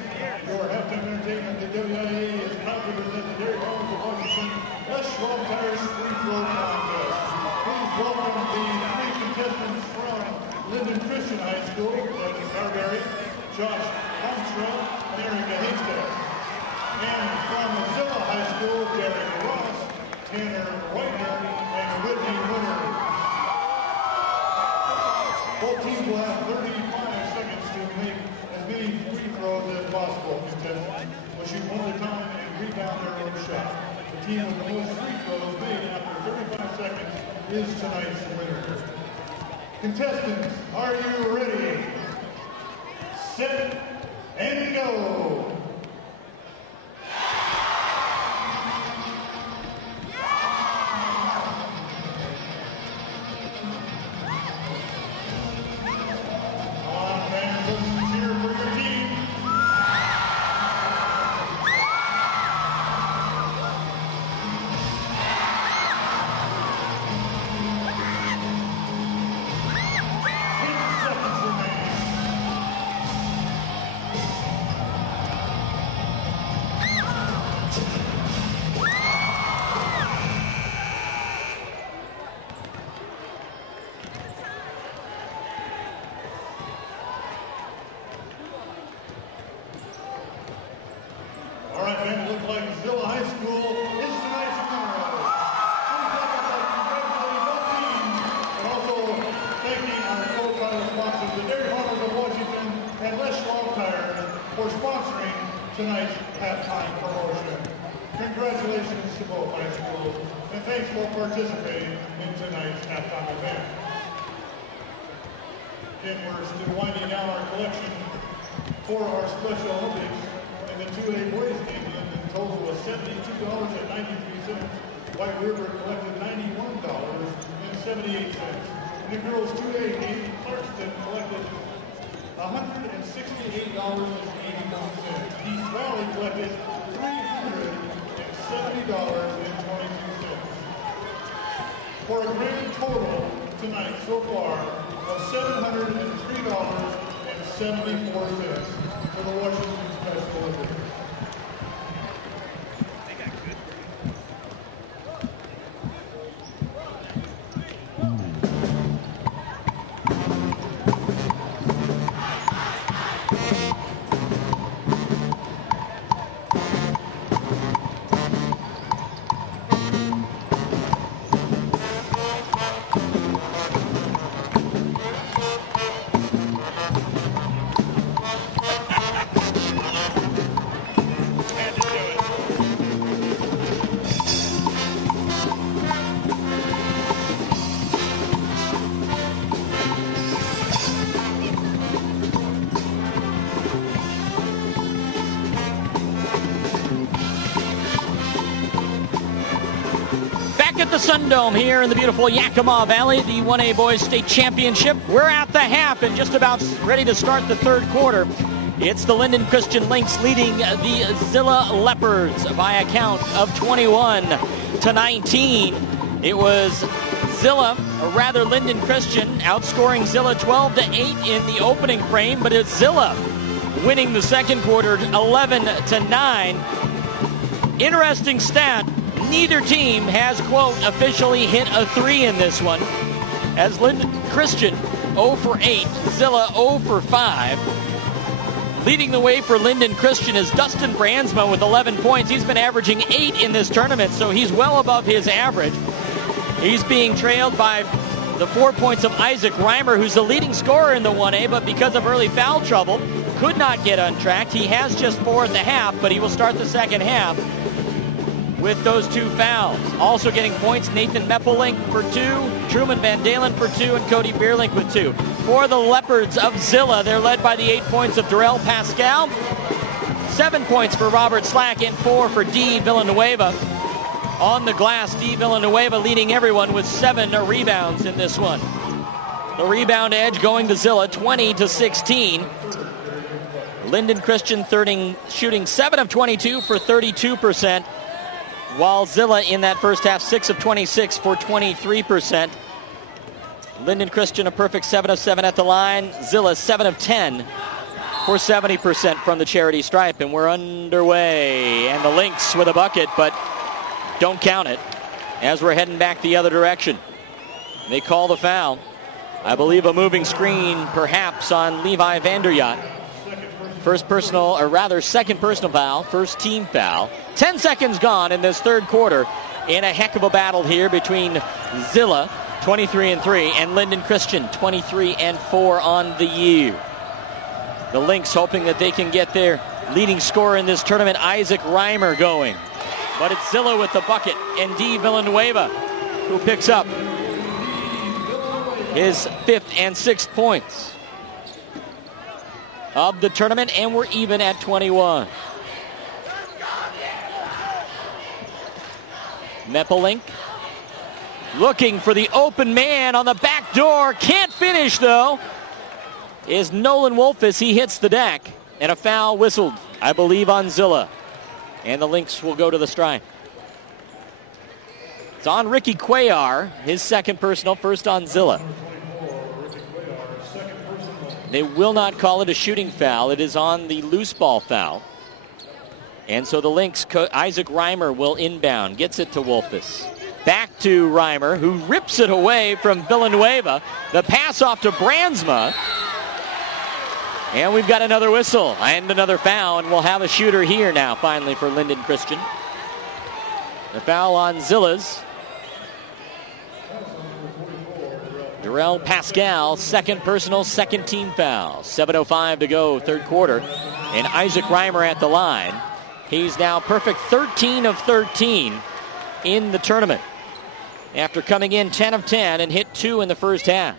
your halftime entertainment at WIAA is proud to present the Dairy Farmers of Washington Les Schwab Tires Free Throw Contest. Please welcome the three contestants from Lynden Christian High School, Devin Carberry, Josh Armstrong, and Erica Haystack. And from Zilla High School, Derek Ross, Tanner Whitener, and Whitney Winter. Both teams will have 35 seconds to make as many free throws as possible. Contestants will shoot one at a time and rebound their own shot. The team with the most free throws made after 35 seconds is tonight's winner. Contestants, are you ready? Set and go! All right, man, it looks like Zilla High School is tonight's winner. Congratulating both teams, and also thanking our co-title sponsors, the Dairy Farmers of Washington and Les Schwab Tires, for sponsoring tonight's halftime promotion. Congratulations to both high schools, and thanks for participating in tonight's halftime event. Again, we're still winding down our collection for our Special Olympics. And the 2A boys game, Lynden total was $72.93. White River collected $91.78. In the girls 2A game, Clarkston collected $168.81. East Valley collected $370.22. For a grand total tonight so far of $703.74 for the Washington Special Olympics. At the Sundome here in the beautiful Yakima Valley, the 1A Boys State Championship. We're at the half and just about ready to start the third quarter. It's the Lynden Christian Lynx leading the Zilla Leopards by a count of 21-19. It was Zilla, or rather Lynden Christian, outscoring Zilla 12-8 in the opening frame, but it's Zilla winning the second quarter 11-9. Interesting stat. Neither team has, quote, officially hit a three in this one. As Lynden Christian 0 for 8, Zilla 0 for 5. Leading the way for Lynden Christian is Dustin Brandsma with 11 points. He's been averaging 8 in this tournament, so he's well above his average. He's being trailed by the 4 points of Isaac Reimer, who's the leading scorer in the 1A, but because of early foul trouble, could not get untracked. He has just 4 at the half, but he will start the second half with those 2 fouls. Also getting points, Nathan Meppelink for 2, Truman Van Dalen for 2, and Cody Beerlink with 2. For the Leopards of Zilla, they're led by the 8 points of Darrell Pascal, 7 points for Robert Slack, and 4 for D. Villanueva. On the glass, D. Villanueva leading everyone with 7 rebounds in this one. The rebound edge going to Zilla, 20-16. Lynden Christian shooting 7 of 22 for 32%. While Zilla in that first half, 6 of 26 for 23%. Lynden Christian a perfect 7 of 7 at the line. Zilla 7 of 10 for 70% from the charity stripe, and we're underway. And the Lynx with a bucket, but don't count it as we're heading back the other direction. They call the foul. I believe a moving screen perhaps on Levi Vanderyacht. First personal, or rather second personal foul, first team foul. 10 seconds gone in this third quarter in a heck of a battle here between Zilla, 23-3, and Lynden Christian, 23-4 on the year. The Lynx hoping that they can get their leading scorer in this tournament, Isaac Reimer, going. But it's Zilla with the bucket, and D. Villanueva, who picks up his 5th and 6th points of the tournament, and we're even at 21. Meppelink looking for the open man on the back door. Can't finish, though, is Nolan Wolfus. He hits the deck, and a foul whistled, I believe, on Zilla. And the Lynx will go to the stripe. It's on Ricky Cuellar, his second personal, first on Zilla. They will not call it a shooting foul. It is on the loose ball foul. And so the Lynx, Isaac Reimer will inbound, gets it to Wolfus. Back to Reimer, who rips it away from Villanueva. The pass off to Brandsma. And we've got another whistle and another foul, and we'll have a shooter here now, finally, for Lynden Christian. The foul on Zilla's. Durrell Pascal, second personal, second team foul. 7:05 to go, third quarter. And Isaac Reimer at the line. He's now perfect 13 of 13 in the tournament, after coming in 10 of 10 and hit 2 in the first half.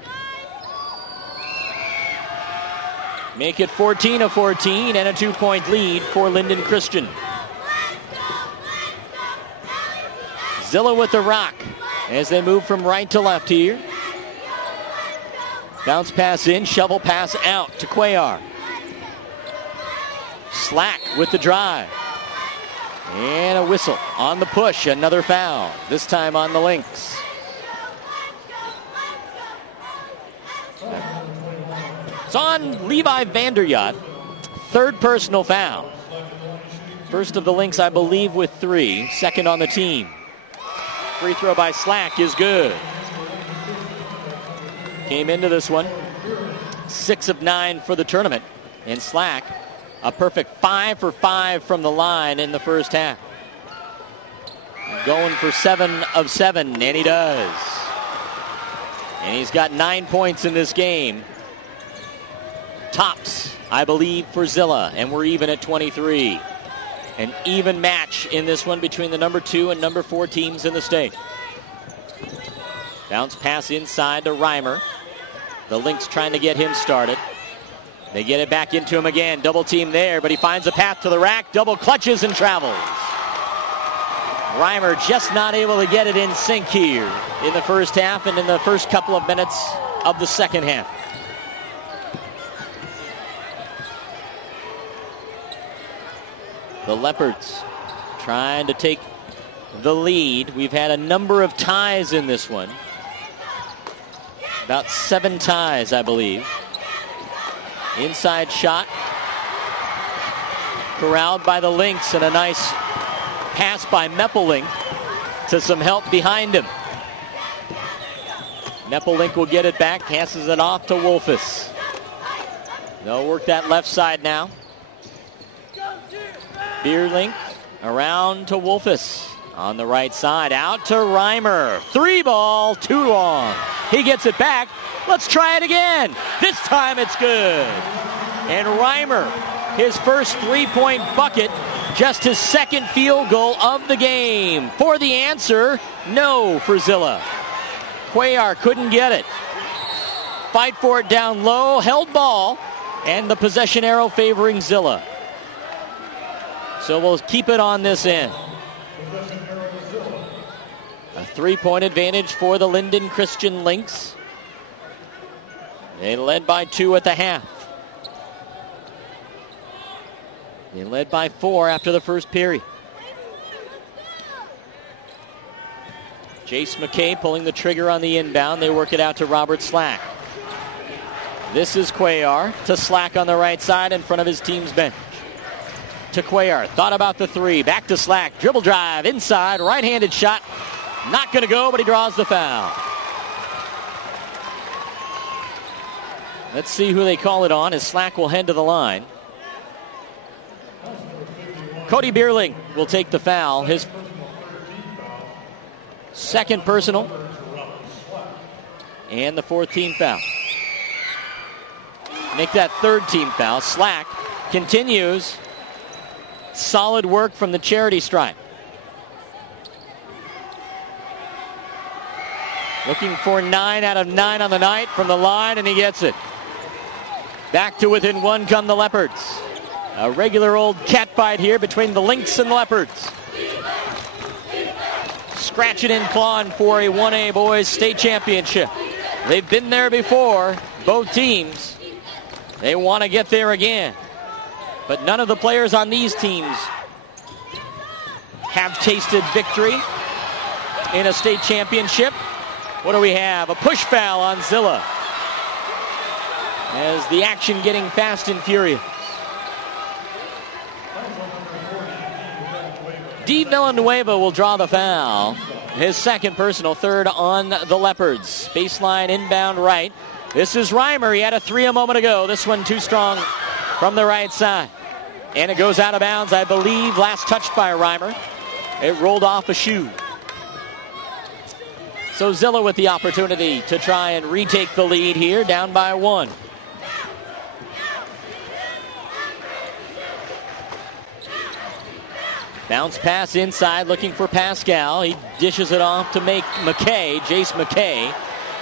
Make it 14 of 14 and a 2-point lead for Lynden Christian. Zilla with the rock as they move from right to left here. Bounce pass in, shovel pass out to Cuellar. Slack with the drive. And a whistle on the push, another foul, this time on the Lynx. It's on Levi Vanderyacht, third personal foul. First of the Lynx, I believe, with 3, second on the team. Free throw by Slack is good. Came into this one 6 of 9 for the tournament. And Slack, a perfect 5 for 5 from the line in the first half. Going for 7 of 7, and he does. And he's got 9 points in this game. Tops, I believe, for Zilla, and we're even at 23. An even match in this one between the number 2 and number 4 teams in the state. Bounce pass inside to Reimer. The Lynx trying to get him started. They get it back into him again. Double team there, but he finds a path to the rack. Double clutches and travels. Reimer just not able to get it in sync here in the first half and in the first couple of minutes of the second half. The Leopards trying to take the lead. We've had a number of ties in this one. About 7 ties, I believe. Inside shot. Corralled by the Lynx, and a nice pass by Meppelink to some help behind him. Meppelink will get it back, passes it off to Wolfus. They'll work that left side now. Beerlink around to Wolfus. On the right side, out to Reimer. 3 ball, too long. He gets it back. Let's try it again. This time it's good. And Reimer, his first 3-point bucket, just his second field goal of the game. For the answer, no for Zilla. Cuellar couldn't get it. Fight for it down low, held ball, and the possession arrow favoring Zilla. So we'll keep it on this end. A 3-point advantage for the Lynden Christian Lynx. They led by 2 at the half. They led by 4 after the first period. Jace McKay pulling the trigger on the inbound. They work it out to Robert Slack. This is Cuellar to Slack on the right side in front of his team's bench. To Cuellar, thought about the three, back to Slack, dribble drive, inside, right-handed shot. Not going to go, but he draws the foul. Let's see who they call it on as Slack will head to the line. Cody Bierling will take the foul. His second personal. And the fourth team foul. Make that third team foul. Slack continues. Solid work from the charity stripe. Looking for 9 out of 9 on the night from the line, and he gets it. Back to within one come the Leopards. A regular old catfight here between the Lynx and the Leopards. Scratching and clawing for a 1A boys state championship. They've been there before, both teams. They want to get there again. But none of the players on these teams have tasted victory in a state championship. What do we have? A push foul on Zilla. As the action getting fast and furious. D. Villanueva will draw the foul. His second personal, third on the Leopards. Baseline inbound right. This is Reimer. He had a three a moment ago. This one too strong from the right side. And it goes out of bounds, I believe, last touched by Reimer. It rolled off a shoe. So Zilla with the opportunity to try and retake the lead here, down by 1. Bounce pass inside, looking for Pascal. He dishes it off to McKay, Jace McKay,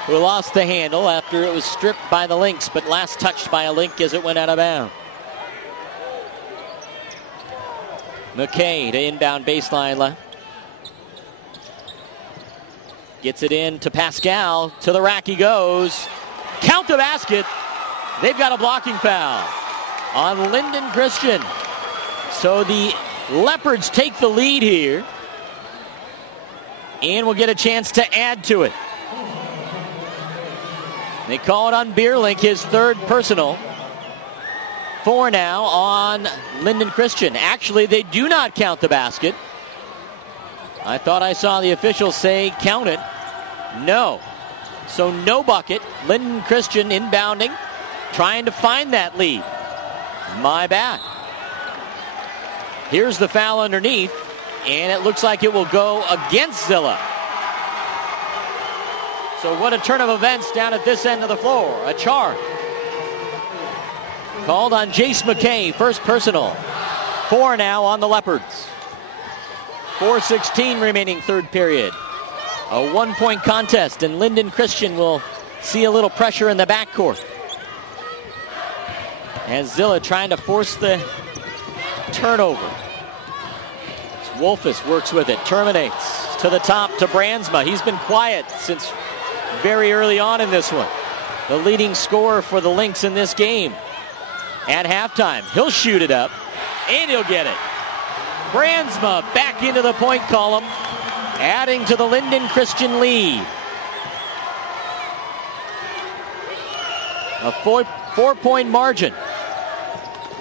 who lost the handle after it was stripped by the Lynx, but last touched by a Lynx as it went out of bounds. McKay to inbound baseline left. Gets it in to Pascal. To the rack he goes. Count the basket. They've got a blocking foul on Lynden Christian. So the Leopards take the lead here and will get a chance to add to it. They call it on Bierling, his third personal. 4 now on Lynden Christian. Actually, they do not count the basket. I thought I saw the officials say count it. No. So no bucket. Lynden Christian inbounding, trying to find that lead. My bad. Here's the foul underneath, and it looks like it will go against Zilla. So what a turn of events down at this end of the floor. A charge. Called on Jace McKay, first personal. 4 now on the Leopards. 4:16 remaining third period. A 1-point contest, and Lynden Christian will see a little pressure in the backcourt. As Zilla trying to force the turnover. Wolfus works with it, terminates to the top to Brandsma. He's been quiet since very early on in this one. The leading scorer for the Lynx in this game. At halftime, he'll shoot it up, and he'll get it. Brandsma back into the point column, adding to the Lynden Christian lead. A 4-point margin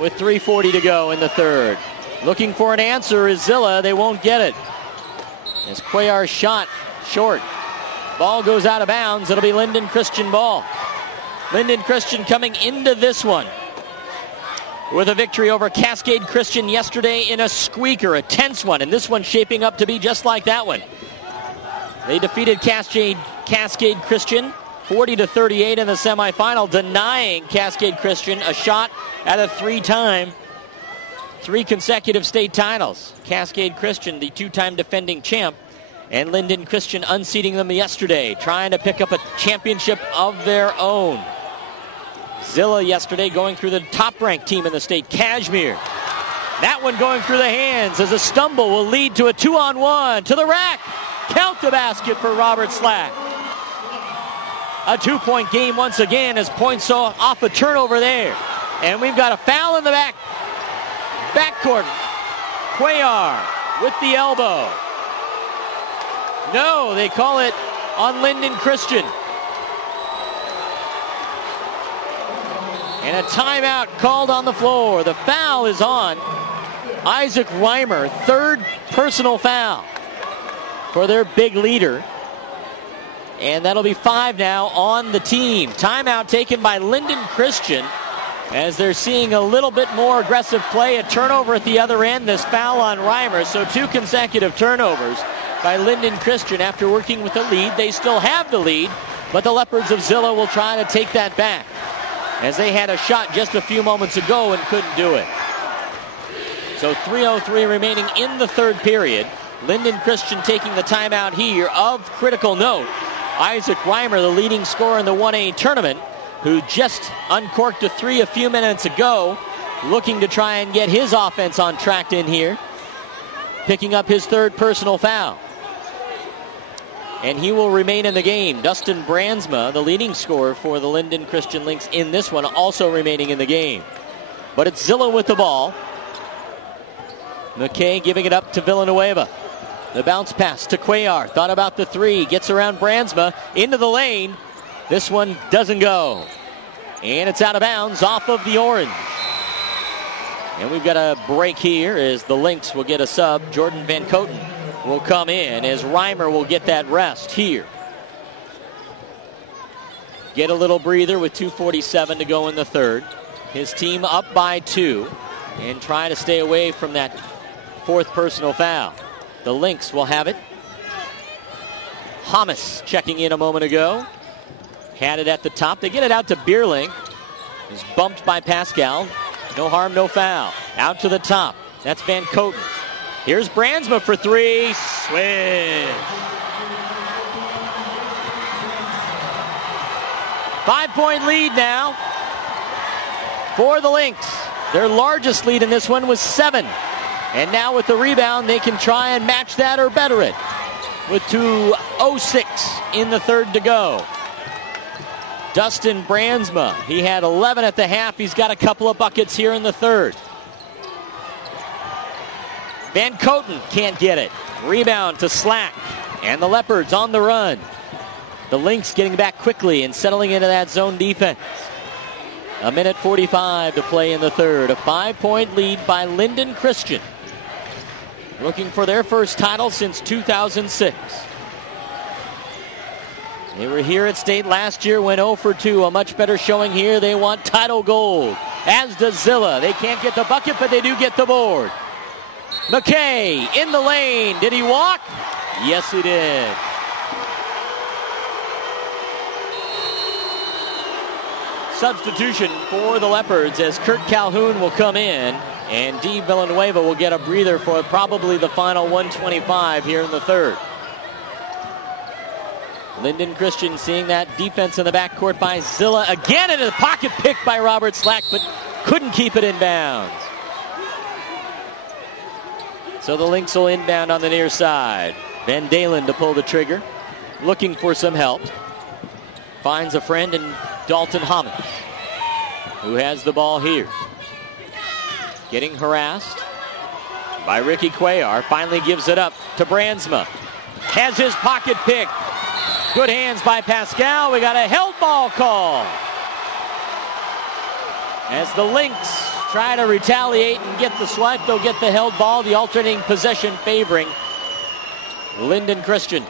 with 3:40 to go in the third. Looking for an answer is Zilla. They won't get it. As Cuellar's shot short. Ball goes out of bounds. It'll be Lynden Christian ball. Lynden Christian coming into this one with a victory over Cascade Christian yesterday in a squeaker, a tense one, and this one shaping up to be just like that one. They defeated Cascade Christian 40-38 in the semifinal, denying Cascade Christian a shot at a 3 consecutive state titles. Cascade Christian, the 2-time defending champ, and Lynden Christian unseating them yesterday, trying to pick up a championship of their own. Zilla yesterday going through the top-ranked team in the state, Kashmir. That one going through the hands as a stumble will lead to a 2-on-1 to the rack. Count the basket for Robert Slack. A 2-point game once again as points off a turnover there. And we've got a foul in the backcourt. Cuellar with the elbow. No, they call it on Lynden Christian. And a timeout called on the floor. The foul is on Isaac Reimer, third personal foul for their big leader. And that'll be 5 now on the team. Timeout taken by Lynden Christian as they're seeing a little bit more aggressive play. A turnover at the other end, this foul on Reimer. So 2 consecutive turnovers by Lynden Christian after working with the lead. They still have the lead, but the Leopards of Zilla will try to take that back, as they had a shot just a few moments ago and couldn't do it. So 3:03 remaining in the third period. Lynden Christian taking the timeout here. Of critical note, Isaac Reimer, the leading scorer in the 1A tournament, who just uncorked a 3 a few minutes ago, looking to try and get his offense on track in here, picking up his third personal foul. And he will remain in the game. Dustin Brandsma, the leading scorer for the Lynden Christian Lynx in this one, also remaining in the game. But it's Zilla with the ball. McKay giving it up to Villanueva. The bounce pass to Cuellar. Thought about the 3. Gets around Brandsma into the lane. This one doesn't go. And it's out of bounds off of the orange. And we've got a break here as the Lynx will get a sub. Jordan Van Coten will come in as Reimer will get that rest here. Get a little breather with 2:47 to go in the third. His team up by 2 and try to stay away from that 4th personal foul. The Lynx will have it. Hamas checking in a moment ago. Had it at the top. They get it out to Bierling. He's bumped by Pascal. No harm, no foul. Out to the top. That's Van Coten. Here's Brandsma for 3. Swing. 5-point lead now for the Lynx. Their largest lead in this one was 7. And now with the rebound, they can try and match that or better it with 2:06 in the third to go. Dustin Brandsma, he had 11 at the half. He's got a couple of buckets here in the third. Van Coten can't get it. Rebound to Slack. And the Leopards on the run. The Lynx getting back quickly and settling into that zone defense. 1:45 to play in the third. A 5-point lead by Lynden Christian, looking for their first title since 2006. They were here at state last year, went 0 for 2. A much better showing here. They want title gold, as does Zilla. They can't get the bucket, but they do get the board. McKay in the lane. Did he walk? Yes, he did. Substitution for the Leopards as Kurt Calhoun will come in, and D. Villanueva will get a breather for probably the final 1:25 here in the third. Lynden Christian seeing that defense in the backcourt by Zilla. Again in a pocket pick by Robert Slack, but couldn't keep it in bounds. So the Lynx will inbound on the near side. Van Dalen to pull the trigger, looking for some help. Finds a friend in Dalton Hammond, who has the ball here. Getting harassed by Ricky Cuellar. Finally gives it up to Brandsma. Has his pocket pick. Good hands by Pascal. We got a held ball call as the Lynx try to retaliate and get the swipe. They'll get the held ball. The alternating possession favoring Lynden Christian.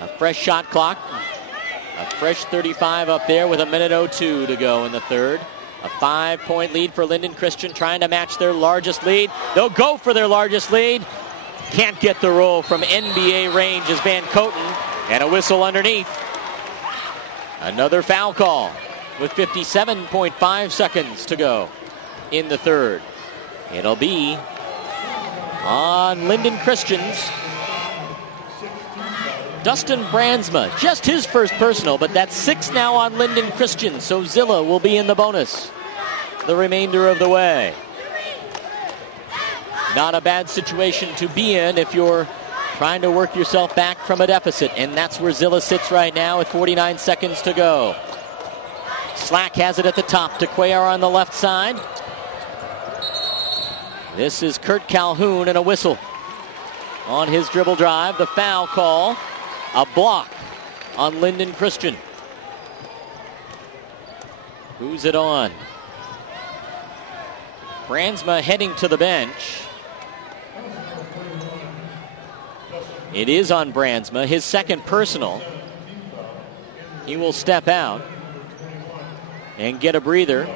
A fresh shot clock. A fresh 35 up there with 1:02 to go in the third. A 5-point lead for Lynden Christian, trying to match their largest lead. They'll go for their largest lead. Can't get the roll from NBA range as Van Coten, and a whistle underneath. Another foul call with 57.5 seconds to go in the third. It'll be on Lynden Christian's Dustin Brandsma. Just his first personal, but that's 6 now on Lynden Christian, so Zilla will be in the bonus the remainder of the way. Not a bad situation to be in if you're trying to work yourself back from a deficit, and that's where Zilla sits right now with 49 seconds to go. Slack has it at the top to Cuellar on the left side. This is Kurt Calhoun, and a whistle on his dribble drive. The foul call, a block on Lynden Christian. Who's it on? Brandsma heading to the bench. It is on Brandsma, his second personal. He will step out and get a breather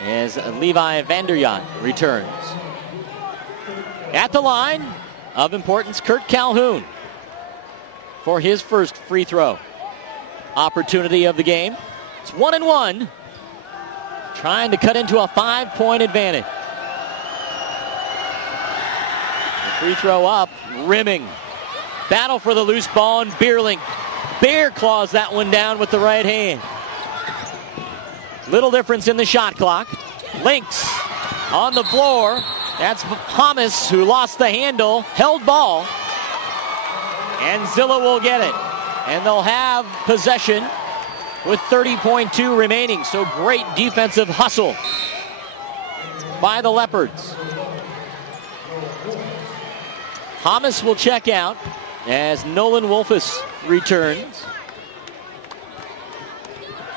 as Levi Vanderyacht returns. At the line of importance, Kurt Calhoun for his first free throw opportunity of the game. It's 1-1, trying to cut into a 5-point advantage. The free throw up, rimming. Battle for the loose ball, and Bierling bear claws that one down with the right hand. Little difference in the shot clock. Lynx on the floor. That's Hamas, who lost the handle, held ball. And Zilla will get it. And they'll have possession with 30.2 remaining. So great defensive hustle by the Leopards. Hamas will check out as Nolan Wolfus returns.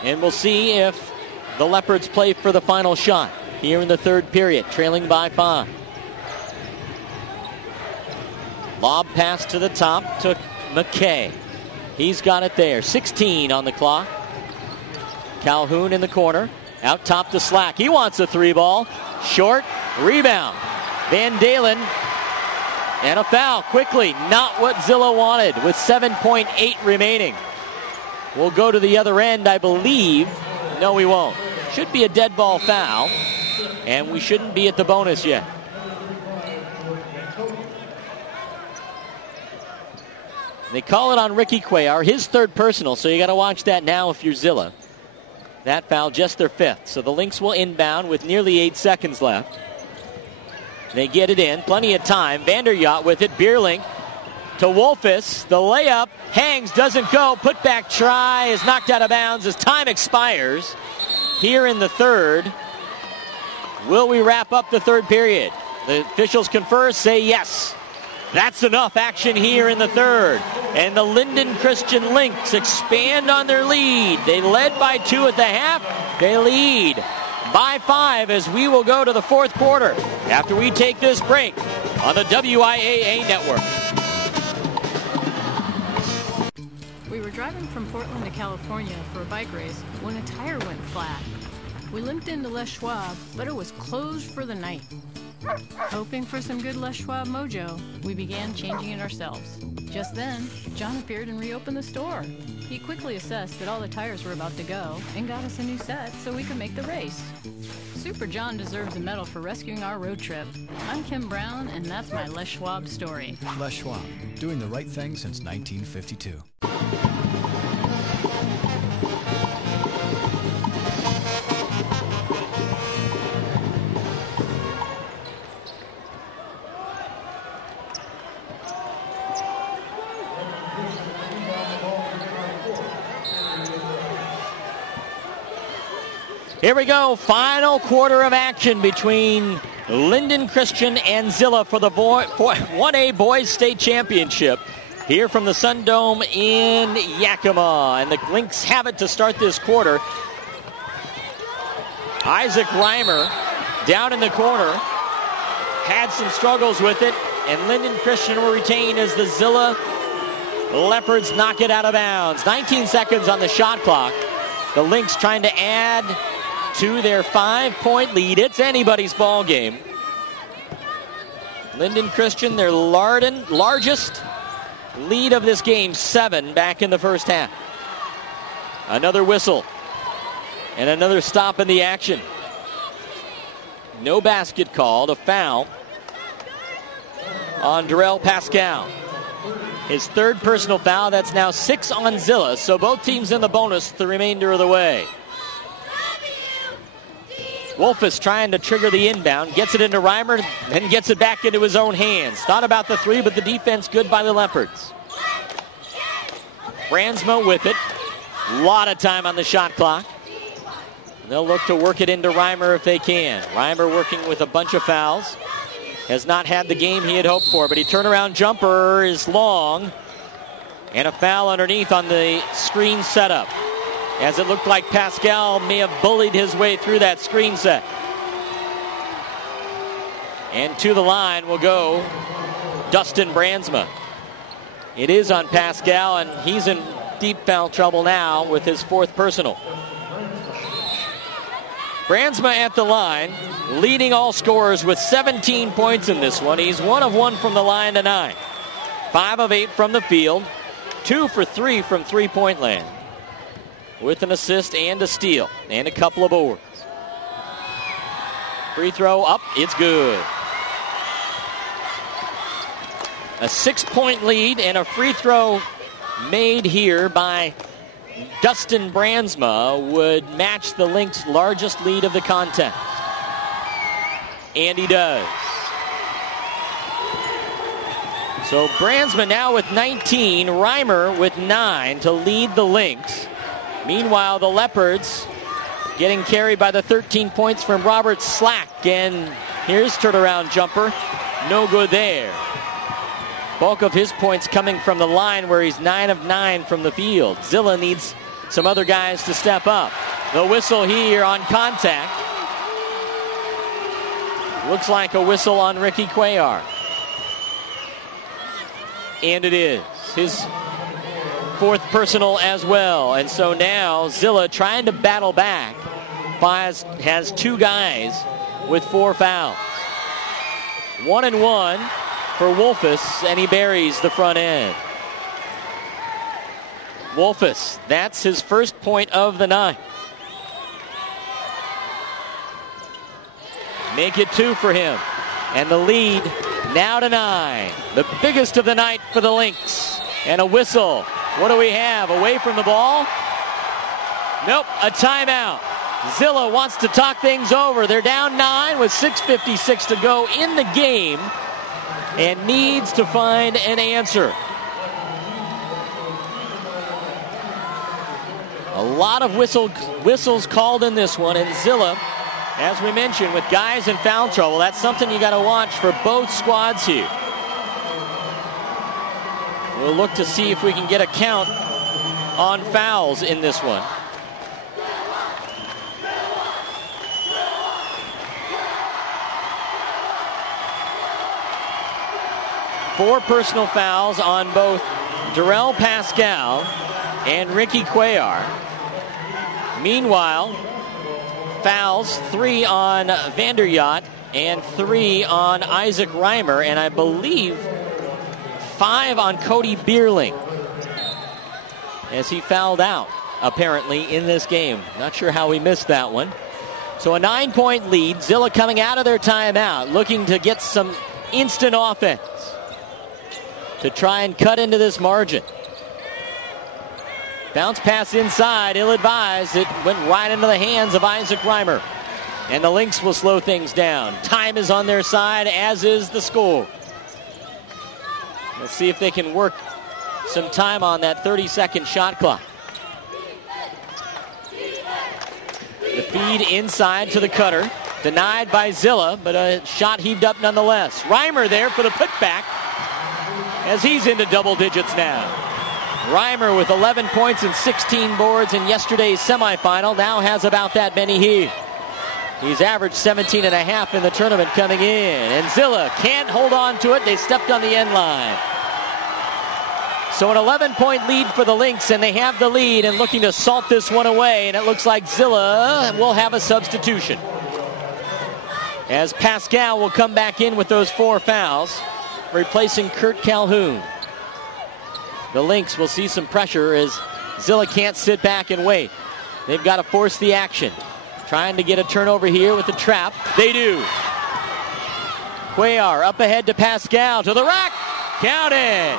And we'll see if the Leopards play for the final shot here in the third period, trailing by 5. Lob pass to the top to McKay. He's got it there. 16 on the clock. Calhoun in the corner. Out top to Slack. He wants a 3-ball. Short. Rebound. Van Dalen. And a foul quickly. Not what Zilla wanted with 7.8 remaining. We'll go to the other end, I believe. No, we won't. Should be a dead ball foul. And we shouldn't be at the bonus yet. They call it on Ricky Cuellar, his third personal, so you got to watch that now if you're Zilla. That foul, just their fifth. So the Lynx will inbound with nearly 8 seconds left. They get it in, plenty of time. Vanderyacht with it, Bierling to Wolfus. The layup hangs, doesn't go. Putback try is knocked out of bounds as time expires here in the third. Will we wrap up the third period? The officials confer, say yes. That's enough action here in the third. And the Lynden Christian Lynx expand on their lead. They led by 2 at the half. They lead by 5 as we will go to the fourth quarter after we take this break on the WIAA network. We were driving from Portland to California for a bike race when a tire went flat. We limped into Les Schwab, but it was closed for the night. Hoping for some good Les Schwab mojo, we began changing it ourselves. Just then, John appeared and reopened the store. He quickly assessed that all the tires were about to go and got us a new set so we could make the race. Super John deserves a medal for rescuing our road trip. I'm Kim Brown, and that's my Les Schwab story. Les Schwab, doing the right thing since 1952. Here we go, final quarter of action between Lynden Christian and Zilla for the 1A Boys State Championship here from the Sundome in Yakima. And the Lynx have it to start this quarter. Isaac Reimer down in the corner had some struggles with it, and Lynden Christian will retain as the Zilla Leopards knock it out of bounds. 19 seconds on the shot clock. The Lynx trying to add to their 5-point lead. It's anybody's ball game. Lynden Christian, their largest lead of this game, 7 back in the first half. Another whistle and another stop in the action. No basket called, a foul on Darrell Pascal. His third personal foul. That's now 6 on Zilla, so both teams in the bonus the remainder of the way. Wolfus trying to trigger the inbound, gets it into Reimer, then gets it back into his own hands. Thought about the 3, but the defense good by the Leopards. Brandsma with it. A lot of time on the shot clock. They'll look to work it into Reimer if they can. Reimer working with a bunch of fouls. Has not had the game he had hoped for, but he turnaround jumper is long. And a foul underneath on the screen setup. as it looked like Pascal may have bullied his way through that screen set. And to the line will go Dustin Brandsma. It is on Pascal, and he's in deep foul trouble now with his 4th personal. Brandsma at the line, leading all scorers with 17 points in this one. He's 1 of 1 from the line tonight. 5 of 8 from the field, 2 for 3 from three-point land, with an assist and a steal and a couple of boards. Free throw up, it's good. A 6-point lead and a free throw made here by Dustin Brandsma would match the Lynx' largest lead of the contest. And he does. So Brandsma now with 19, Reimer with 9 to lead the Lynx. Meanwhile, the Leopards getting carried by the 13 points from Robert Slack. And here's turnaround jumper. No good there. Bulk of his points coming from the line where he's 9 of 9 from the field. Zilla needs some other guys to step up. The whistle here on contact. Looks like a whistle on Ricky Cuellar. And it is. His 4th personal as well. And so now Zilla trying to battle back. Has 2 guys with 4 fouls. 1 and 1 for Wolfus, and he buries the front end. Wolfus, that's his first point of the night. Make it 2 for him. And the lead now to 9. The biggest of the night for the Lynx. And a whistle. What do we have? Away from the ball? Nope, a timeout. Zilla wants to talk things over. They're down 9 with 6:56 to go in the game and needs to find an answer. A lot of whistles called in this one, and Zilla, as we mentioned, with guys in foul trouble, that's something you got to watch for both squads here. We'll look to see if we can get a count on fouls in this one. Four personal fouls on both Darrell Pascal and Ricky Cuellar. Meanwhile, fouls, 3 on Vanderyacht and 3 on Isaac Reimer, and I believe 5 on Cody Bierling, as he fouled out apparently in this game. Not sure how we missed that one. So a 9-point lead. Zilla coming out of their timeout, looking to get some instant offense to try and cut into this margin. Bounce pass inside, ill-advised. It went right into the hands of Isaac Reimer. And the Lynx will slow things down. Time is on their side, as is the score. Let's see if they can work some time on that 30-second shot clock. The feed inside to the cutter. Denied by Zilla, but a shot heaved up nonetheless. Reimer there for the putback, as he's into double digits now. Reimer with 11 points and 16 boards in yesterday's semifinal, now has about that many here. He's averaged 17 and a half in the tournament coming in. And Zilla can't hold on to it. They stepped on the end line. So an 11-point lead for the Lynx, and they have the lead and looking to salt this one away. And it looks like Zilla will have a substitution, as Pascal will come back in with those 4 fouls, replacing Kurt Calhoun. The Lynx will see some pressure as Zilla can't sit back and wait. They've got to force the action. Trying to get a turnover here with the trap. They do. Cuellar up ahead to Pascal, to the rack. Count it.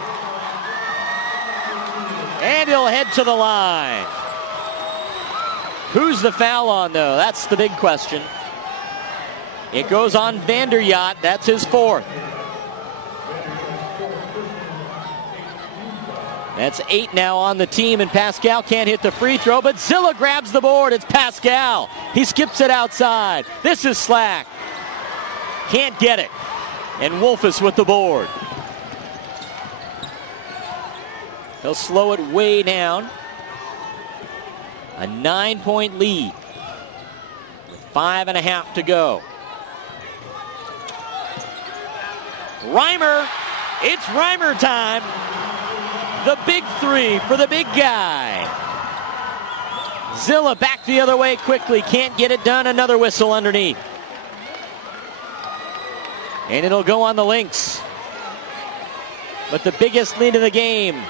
And he'll head to the line. Who's the foul on, though? That's the big question. It goes on Vanderyacht. That's his 4th. That's 8 now on the team, and Pascal can't hit the free throw, but Zilla grabs the board. It's Pascal. He skips it outside. This is Slack. Can't get it. And Wolfus with the board. He'll slow it way down. A 9-point lead. 5.5 to go. Reimer. It's Reimer time. The big three for the big guy. Zilla back the other way quickly. Can't get it done. Another whistle underneath. And it'll go on the Lynx. But the biggest lead of the game.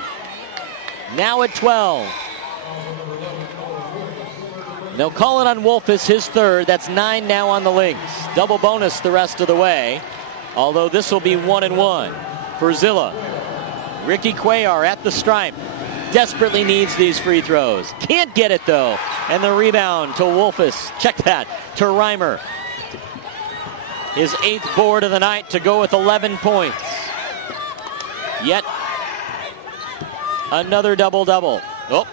Now at 12. They'll call it on Wolfus, his third. That's 9 now on the Lynx. Double bonus the rest of the way. Although this will be 1-1 for Zilla. Ricky Cuellar at the stripe. Desperately needs these free throws. Can't get it though. And the rebound to Wolfus. Check that. To Reimer. His 8th board of the night to go with 11 points. Yet another double-double. Oh,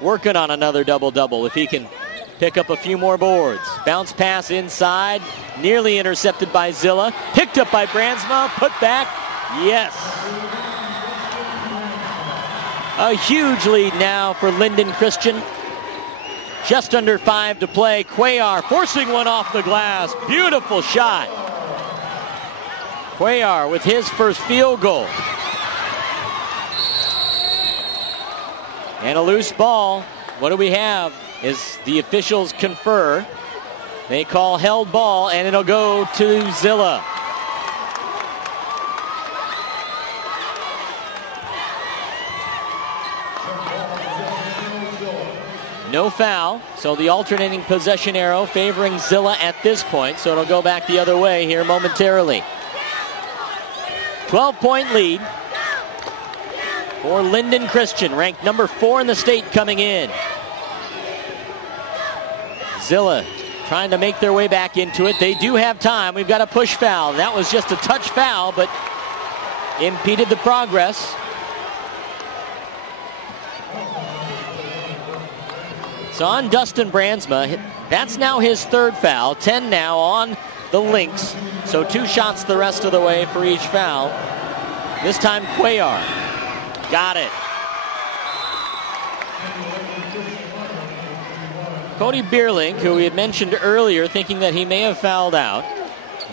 working on another double-double if he can pick up a few more boards. Bounce pass inside. Nearly intercepted by Zilla. Picked up by Brandsma. Put back. Yes. A huge lead now for Lynden Christian. Just under 5 to play. Cuellar forcing one off the glass. Beautiful shot. Cuellar with his first field goal. And a loose ball. What do we have? Is the officials confer. They call held ball, and it'll go to Zilla. No foul, so the alternating possession arrow favoring Zilla at this point, so it'll go back the other way here momentarily. 12-point lead for Lynden Christian, ranked number 4 in the state coming in. Zilla trying to make their way back into it. They do have time. We've got a push foul. That was just a touch foul, but impeded the progress. It's on Dustin Brandsma. That's now his 3rd foul. 10 now on the Lynx. So 2 shots the rest of the way for each foul. This time Cuellar. Got it. Cody Bierlink, who we had mentioned earlier, thinking that he may have fouled out,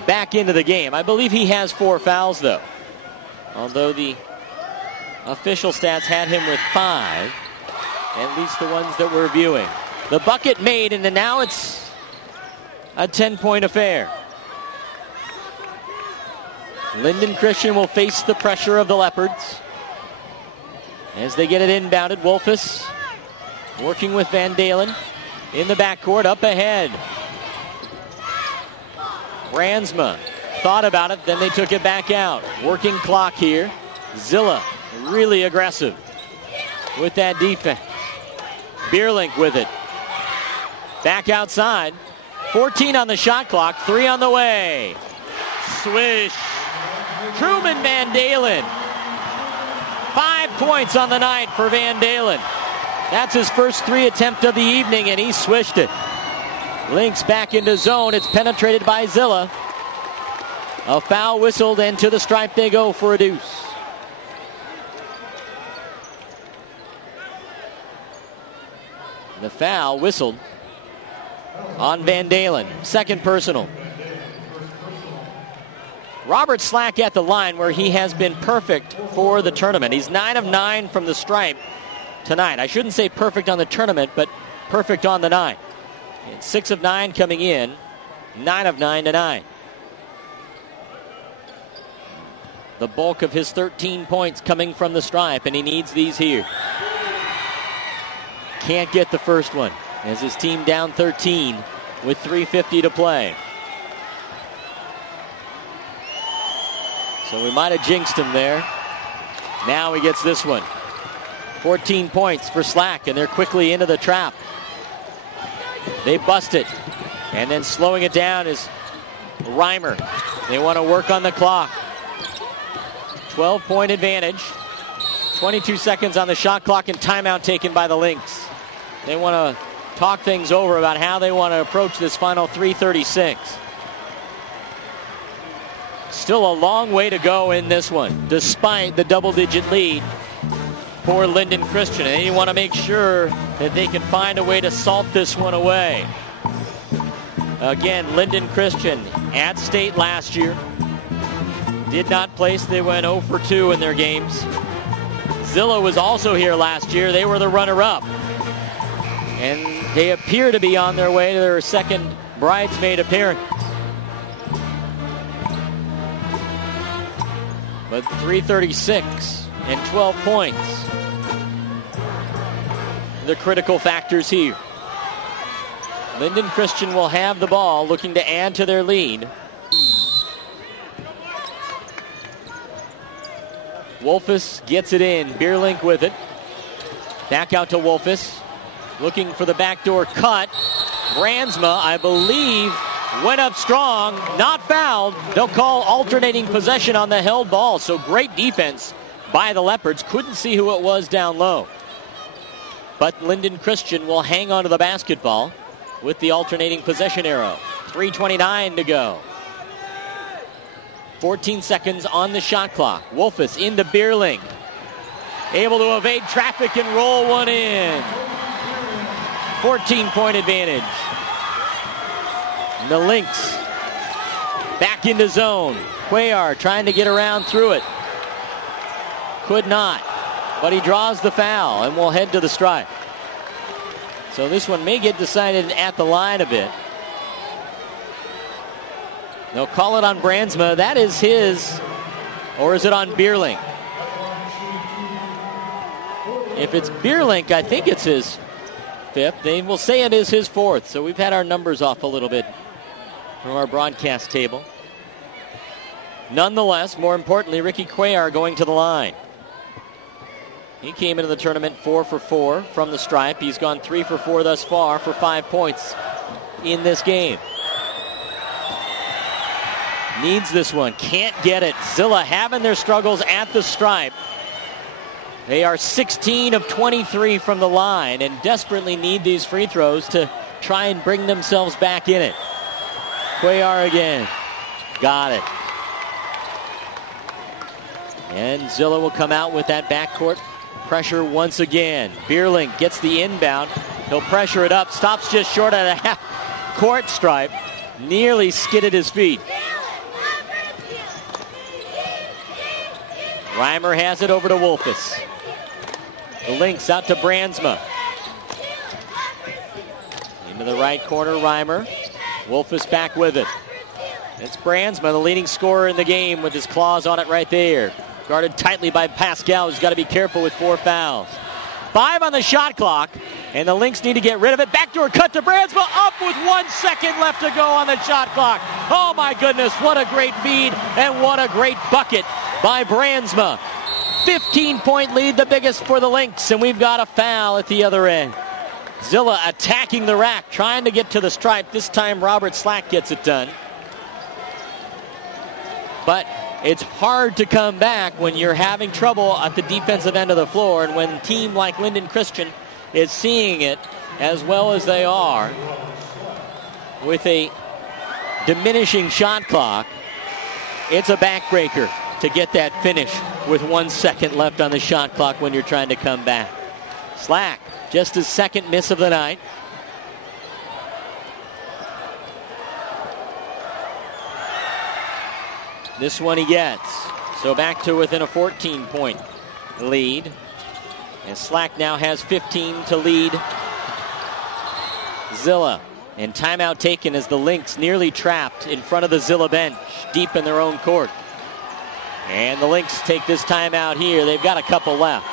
back into the game. I believe he has 4 fouls, though. Although the official stats had him with 5. At least the ones that we're viewing. The bucket made, and then now it's a 10-point affair. Lynden Christian will face the pressure of the Leopards as they get it inbounded. Wolfus working with Van Dalen in the backcourt, up ahead. Brandsma thought about it, then they took it back out. Working clock here. Zilla really aggressive with that defense. Bierlink with it. Back outside. 14 on the shot clock. 3 on the way. Swish. Truman Van Dalen. 5 points on the night for Van Dalen. That's his first 3 attempt of the evening, and he swished it. Lynx back into zone. It's penetrated by Zilla. A foul whistled, and to the stripe they go for a deuce. The foul whistled on Van Dalen. 2nd personal. Robert Slack at the line, where he has been perfect for the tournament. He's 9 of 9 from the stripe tonight. I shouldn't say perfect on the tournament, but perfect on the night. And 6 of 9 coming in. 9 of 9 tonight. The bulk of his 13 points coming from the stripe, and he needs these here. Can't get the first one as his team down 13 with 3:50 to play. So we might have jinxed him there. Now he gets this one. 14 points for Slack, and they're quickly into the trap. They bust it. And then slowing it down is Reimer. They want to work on the clock. 12-point advantage. 22 seconds on the shot clock, and timeout taken by the Lynx. They want to talk things over about how they want to approach this final 3:36. Still a long way to go in this one, despite the double-digit lead for Lynden Christian, and they want to make sure that they can find a way to salt this one away. Again, Lynden Christian at state last year. Did not place. They went 0 for 2 in their games. Zilla was also here last year. They were the runner-up. And they appear to be on their way to their second bridesmaid appearance. But 336 and 12 points. The critical factors here. Lynden Christian will have the ball, looking to add to their lead. Wolfus gets it in. Bierlink with it. Back out to Wolfus. Looking for the backdoor cut. Brandsma, I believe, went up strong. Not fouled. They'll call alternating possession on the held ball. So great defense by the Leopards. Couldn't see who it was down low. But Lynden Christian will hang on to the basketball with the alternating possession arrow. 3:29 to go. 14 seconds on the shot clock. Wolfus into Bierlink. Able to evade traffic and roll one in. 14-point advantage. And the Lynx back into zone. Cuellar trying to get around through it. Could not. But he draws the foul and will head to the stripe. So this one may get decided at the line a bit. They'll call it on Brandsma. That is his, or is it on Bierlink? If it's Bierlink, I think it's his fifth. They will say it is his fourth. So we've had our numbers off a little bit from our broadcast table. Nonetheless, more importantly, Ricky Cuellar going to the line. He came into the tournament 4 for 4 from the stripe. He's gone 3 for 4 thus far for 5 points in this game. Needs this one, can't get it. Zilla having their struggles at the stripe. They are 16 of 23 from the line and desperately need these free throws to try and bring themselves back in it. Cuellar again, got it. And Zilla will come out with that backcourt pressure once again. Bierlink gets the inbound. He'll pressure it up, stops just short of the half-court stripe. Nearly skidded his feet. Reimer has it over to Wolfus. The Lynx out to Brandsma. Into the right corner, Reimer. Wolfus back with it. It's Brandsma, the leading scorer in the game, with his claws on it right there. Guarded tightly by Pascal, who's got to be careful with 4 fouls. 5 on the shot clock, and the Lynx need to get rid of it. Backdoor cut to Brandsma, up with 1 second left to go on the shot clock. Oh my goodness, what a great feed, and what a great bucket by Brandsma. 15-point lead, the biggest for the Lynx, and we've got a foul at the other end. Zilla attacking the rack, trying to get to the stripe. This time Robert Slack gets it done. But it's hard to come back when you're having trouble at the defensive end of the floor, and when a team like Lynden Christian is seeing it as well as they are with a diminishing shot clock. It's a backbreaker to get that finish with 1 second left on the shot clock when you're trying to come back. Slack, just his second miss of the night. This one he gets. So back to within a 14-point lead. And Slack now has 15 to lead Zilla. And timeout taken as the Lynx nearly trapped in front of the Zilla bench, deep in their own court. And the Lynx take this timeout here. They've got a couple left.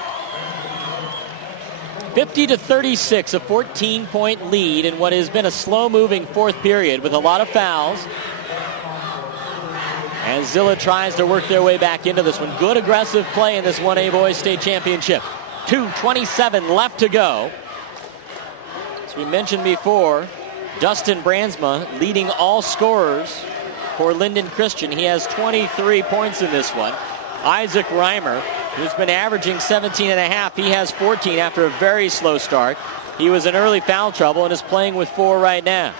50-36, a 14-point lead in what has been a slow-moving fourth period with a lot of fouls. And Zilla tries to work their way back into this one. Good aggressive play in this 1A Boys State Championship. 2:27 left to go. As we mentioned before, Dustin Brandsma leading all scorers for Lynden Christian. He has 23 points in this one. Isaac Reimer, who's been averaging 17 and a half, he has 14 after a very slow start. He was in early foul trouble and is playing with 4 right now.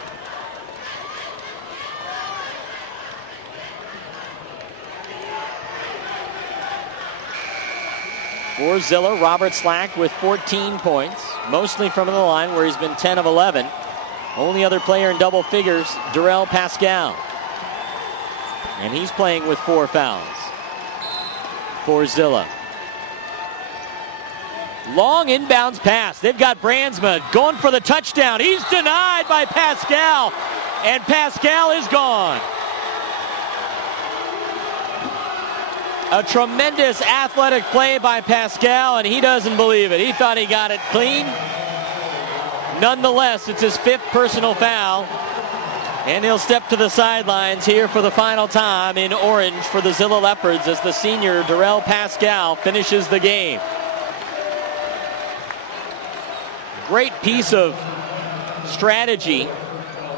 For Zilla, Robert Slack with 14 points, mostly from the line where he's been 10 of 11. Only other player in double figures, Darrell Pascal. And he's playing with 4 fouls for Zilla. Long inbounds pass. They've got Brandsma going for the touchdown. He's denied by Pascal, and Pascal is gone. A tremendous athletic play by Pascal, and he doesn't believe it. He thought he got it clean. Nonetheless, it's his 5th personal foul, and he'll step to the sidelines here for the final time in orange for the Zilla Leopards as the senior Darrell Pascal finishes the game. Great piece of strategy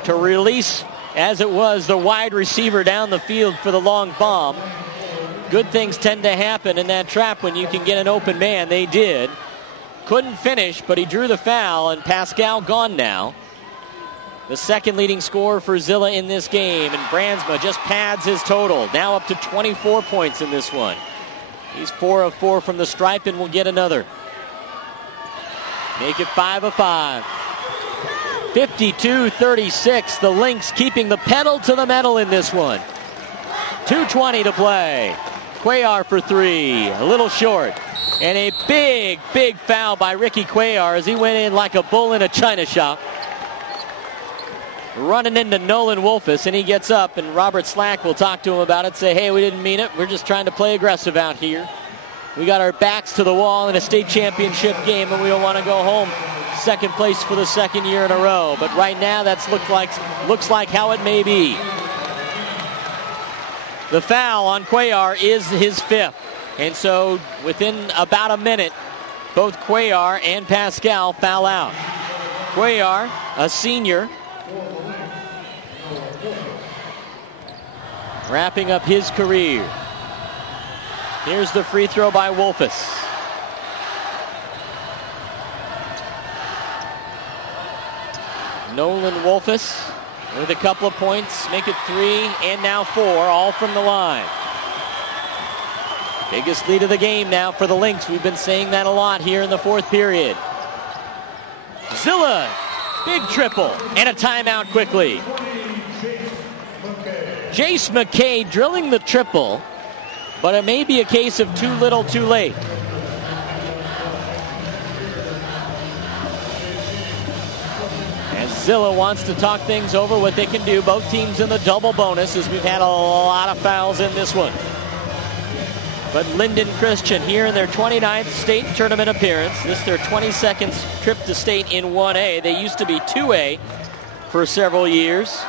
to release, as it was, the wide receiver down the field for the long bomb. Good things tend to happen in that trap when you can get an open man. They did. Couldn't finish, but he drew the foul, and Pascal gone now. The second leading scorer for Zilla in this game, and Brandsma just pads his total. Now up to 24 points in this one. He's 4 of 4 from the stripe and will get another. Make it 5 of 5. 52-36. The Lynx keeping the pedal to the metal in this one. 2:20 to play. Cuellar for 3. A little short. And a big, big foul by Ricky Cuellar as he went in like a bull in a china shop. Running into Nolan Wolfus, and he gets up, and Robert Slack will talk to him about it, say, hey, we didn't mean it. We're just trying to play aggressive out here. We got our backs to the wall in a state championship game, and we don't want to go home second place for the second year in a row. But right now, that's looks like how it may be. The foul on Cuellar is his 5th. And so within about a minute, both Cuellar and Pascal foul out. Cuellar, a senior, wrapping up his career. Here's the free throw by Wolfus. Nolan Wolfus with a couple of points, make it 3 and now 4, all from the line. Biggest lead of the game now for the Lynx. We've been saying that a lot here in the 4th period. Zilla, big triple, and a timeout quickly. Jace McKay drilling the triple, but it may be a case of too little, too late. As Zilla wants to talk things over, what they can do, both teams in the double bonus, as we've had a lot of fouls in this one. But Lynden Christian here in their 29th state tournament appearance. This is their 22nd trip to state in 1A. They used to be 2A for several years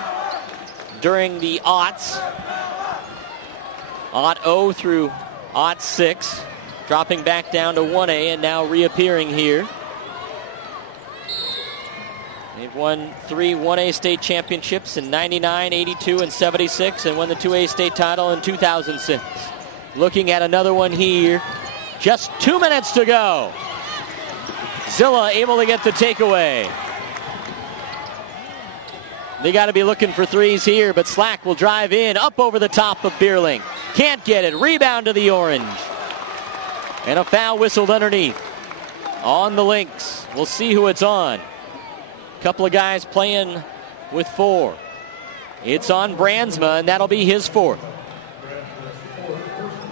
during the aughts. Aught 0 through aught 6. Dropping back down to 1A and now reappearing here. They've won 3 1A state championships in 99, 82, and 76, and won the 2A state title in 2006. Looking at another one here. Just 2 minutes to go. Zilla able to get the takeaway. They got to be looking for threes here, but Slack will drive in, up over the top of Bierling. Can't get it. Rebound to the orange. And a foul whistled underneath on the Lynx. We'll see who it's on. Couple of guys playing with 4. It's on Brandsma, and that'll be his 4th.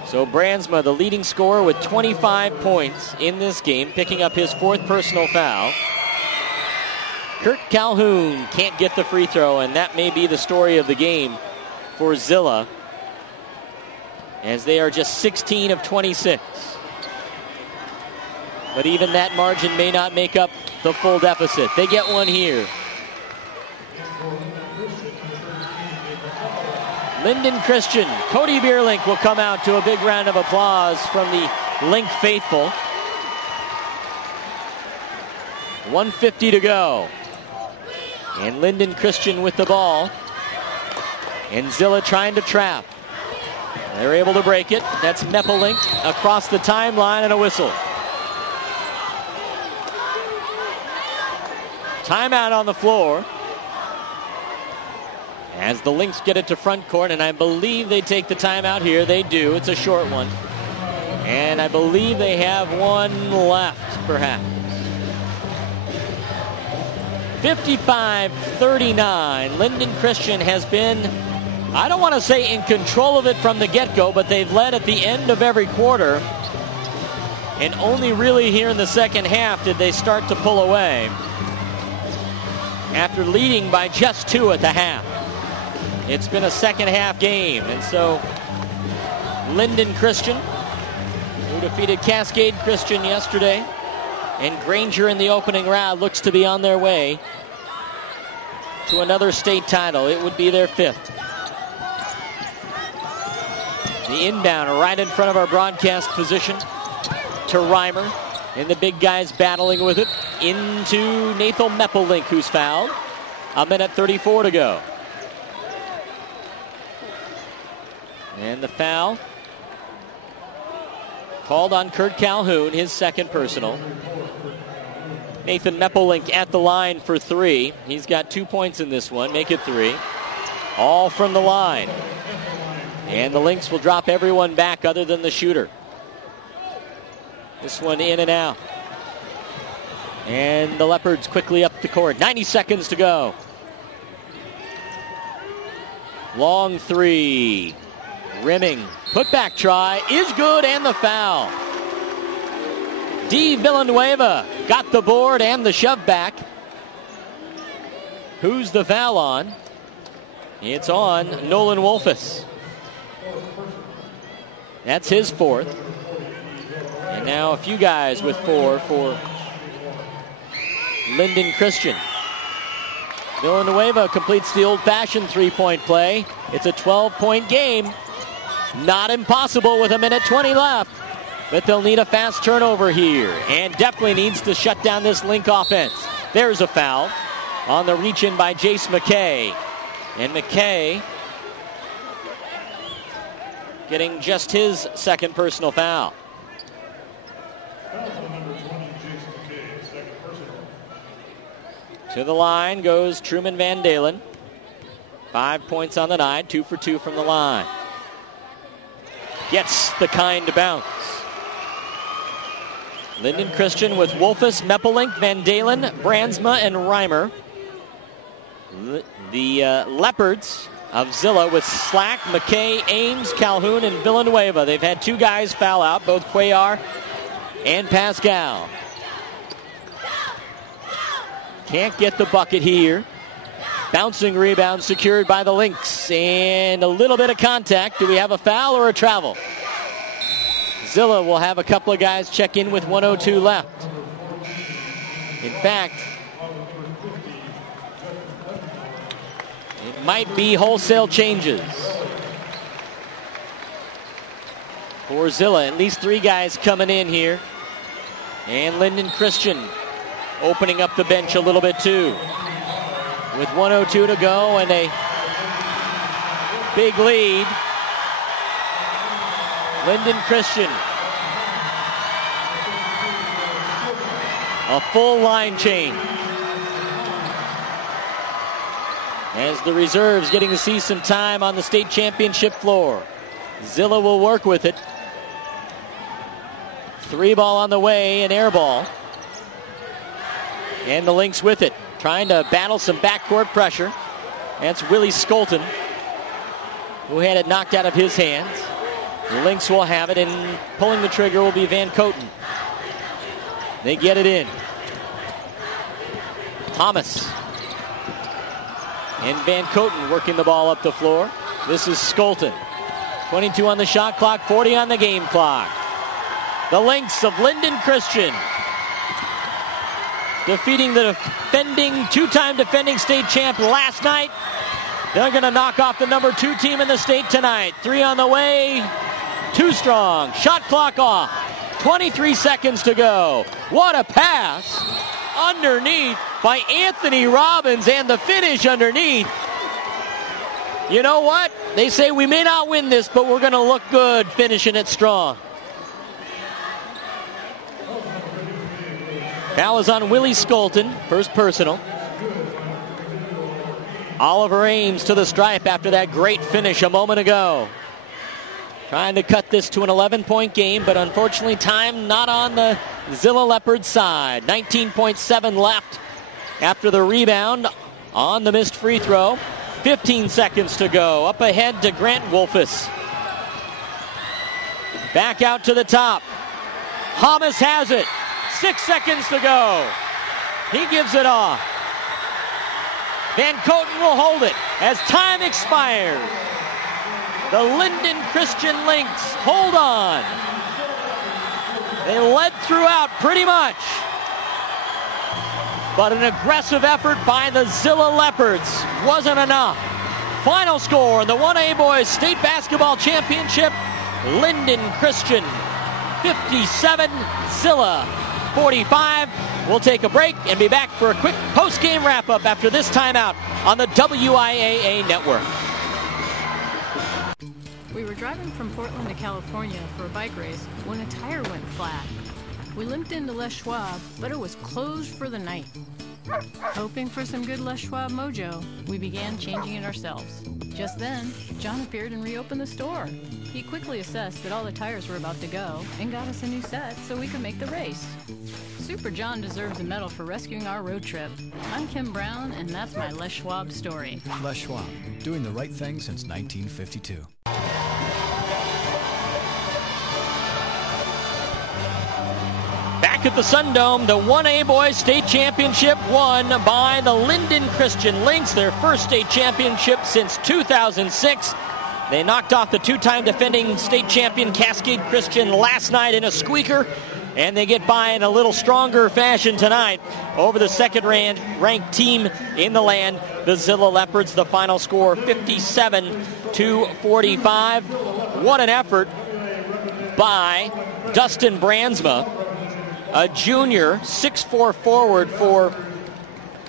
So Brandsma, the leading scorer with 25 points in this game, picking up his 4th personal foul. Kurt Calhoun can't get the free throw, and that may be the story of the game for Zilla, as they are just 16 of 26. But even that margin may not make up the full deficit. They get one here. Lynden Christian, Cody Bierlink will come out to a big round of applause from the Link faithful. 1:50 to go. And Lynden Christian with the ball. And Zilla trying to trap. They're able to break it. That's Meppelink across the timeline and a whistle. Timeout on the floor. As the Lynx get it to front court, and I believe they take the timeout here. They do. It's a short one. And I believe they have one left, perhaps. 55-39. Lynden Christian has been, I don't want to say in control of it from the get-go, but they've led at the end of every quarter. And only really here in the second half did they start to pull away, after leading by just 2 at the half. It's been a second half game, and so Lynden Christian, who defeated Cascade Christian yesterday, and Granger in the opening round, looks to be on their way to another state title. It would be their 5th. The inbound right in front of our broadcast position to Reimer, and the big guys battling with it into Nathan Meppelink, who's fouled. 1:34 to go. And the foul called on Kurt Calhoun, his second personal. Nathan Meppelink at the line for 3. He's got 2 points in this one, make it 3. All from the line. And the Lynx will drop everyone back other than the shooter. This one in and out. And the Leopards quickly up the court. 90 seconds to go. Long 3. Rimming. Putback try is good, and the foul. D. Villanueva got the board and the shove back. Who's the foul on? It's on Nolan Wolfus. That's his 4th. And now a few guys with 4 for Lynden Christian. Villanueva completes the old-fashioned 3-point play. It's a 12-point game. Not impossible with 1:20 left. But they'll need a fast turnover here. And definitely needs to shut down this Link offense. There's a foul on the reach-in by Jace McKay. And McKay getting just his second personal foul. To the line goes Truman Van Dalen. 5 points on the night, 2 for 2 from the line. Gets the kind bounce. Lynden Christian with Wolfus, Meppelink, Van Dalen, Brandsma, and Reimer. The Leopards of Zilla with Slack, McKay, Ames, Calhoun, and Villanueva. They've had 2 guys foul out, both Cuellar and Pascal. Can't get the bucket here. Bouncing rebound secured by the Lynx. And a little bit of contact. Do we have a foul or a travel? Zilla will have a couple of guys check in with 1:02 left. In fact, it might be wholesale changes for Zilla. At least 3 guys coming in here. And Lynden Christian opening up the bench a little bit too. With 1:02 to go and a big lead. Lynden Christian. A full line change. As the reserves getting to see some time on the state championship floor. Zilla will work with it. 3 ball on the way, an air ball. And the Lynx with it, trying to battle some backcourt pressure. That's Willie Skolton, who had it knocked out of his hands. The Lynx will have it, and pulling the trigger will be Van Coten. They get it in. Thomas. And Van Coten working the ball up the floor. This is Skolton. 22 on the shot clock, 40 on the game clock. The Lynx of Lynden Christian defeating the two-time defending state champ last night. They're going to knock off the number 2 team in the state tonight. 3 on the way, too strong. Shot clock off. 23 seconds to go. What a pass underneath by Anthony Robbins, and the finish underneath. You know what? They say we may not win this, but we're going to look good finishing it strong. Foul is on Willie Skolton, first personal. Oliver Ames to the stripe after that great finish a moment ago. Trying to cut this to an 11-point game, but unfortunately time not on the Zilla Leopards side. 19.7 left after the rebound on the missed free throw. 15 seconds to go. Up ahead to Grant Wolfus. Back out to the top. Hamas has it. 6 seconds to go. He gives it off. Van Coten will hold it as time expires. The Lynden Christian Lynx hold on. They led throughout pretty much. But an aggressive effort by the Zilla Leopards wasn't enough. Final score in the 1A Boys State Basketball Championship, Lynden Christian 57, Zilla 45. We'll take a break and be back for a quick post-game wrap-up after this timeout on the WIAA Network. We were driving from Portland to California for a bike race when a tire went flat. We limped into Les Schwab, but it was closed for the night. Hoping for some good Les Schwab mojo, we began changing it ourselves. Just then, John appeared and reopened the store. He quickly assessed that all the tires were about to go and got us a new set so we could make the race. Super John deserves a medal for rescuing our road trip. I'm Kim Brown, and that's my Les Schwab story. Les Schwab, doing the right thing since 1952. Back at the Sundome, the 1A Boys State Championship won by the Lynden Christian Lynx, their first state championship since 2006. They knocked off the two-time defending state champion Cascade Christian last night in a squeaker, and they get by in a little stronger fashion tonight over the second-ranked team in the land, the Zilla Leopards. The final score 57-45. What an effort by Dustin Bransma, a junior 6'4" forward for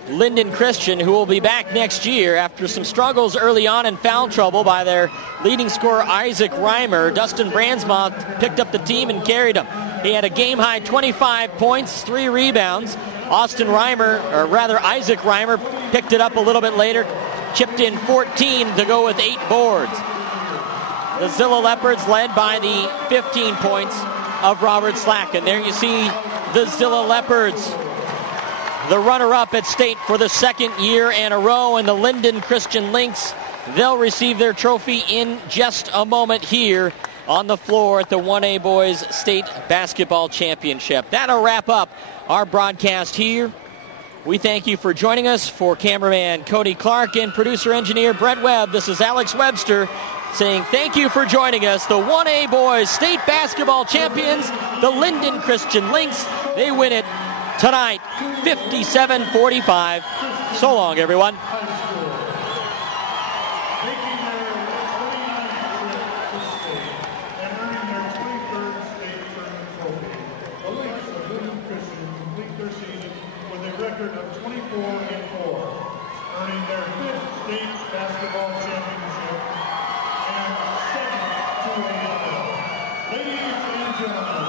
Lynden Christian, who will be back next year after some struggles early on in foul trouble by their leading scorer Isaac Reimer. Dustin Bransma picked up the team and carried them. He had a game-high 25 points, 3 rebounds. Isaac Reimer picked it up a little bit later, chipped in 14 to go with 8 boards. The Zilla Leopards led by the 15 points of Robert Slack. And there you see the Zilla Leopards, the runner-up at state for the second year in a row, and the Lynden Christian Lynx. They'll receive their trophy in just a moment here on the floor at the 1A Boys State Basketball Championship. That'll wrap up our broadcast here. We thank you for joining us. For cameraman Cody Clark and producer-engineer Brett Webb, this is Alex Webster saying thank you for joining us. The 1A Boys State Basketball Champions, the Lynden Christian Lynx. They win it tonight, 57-45. So long, everyone. Record of 24-4, earning their 5th state basketball championship and second to a Ladies and gentlemen,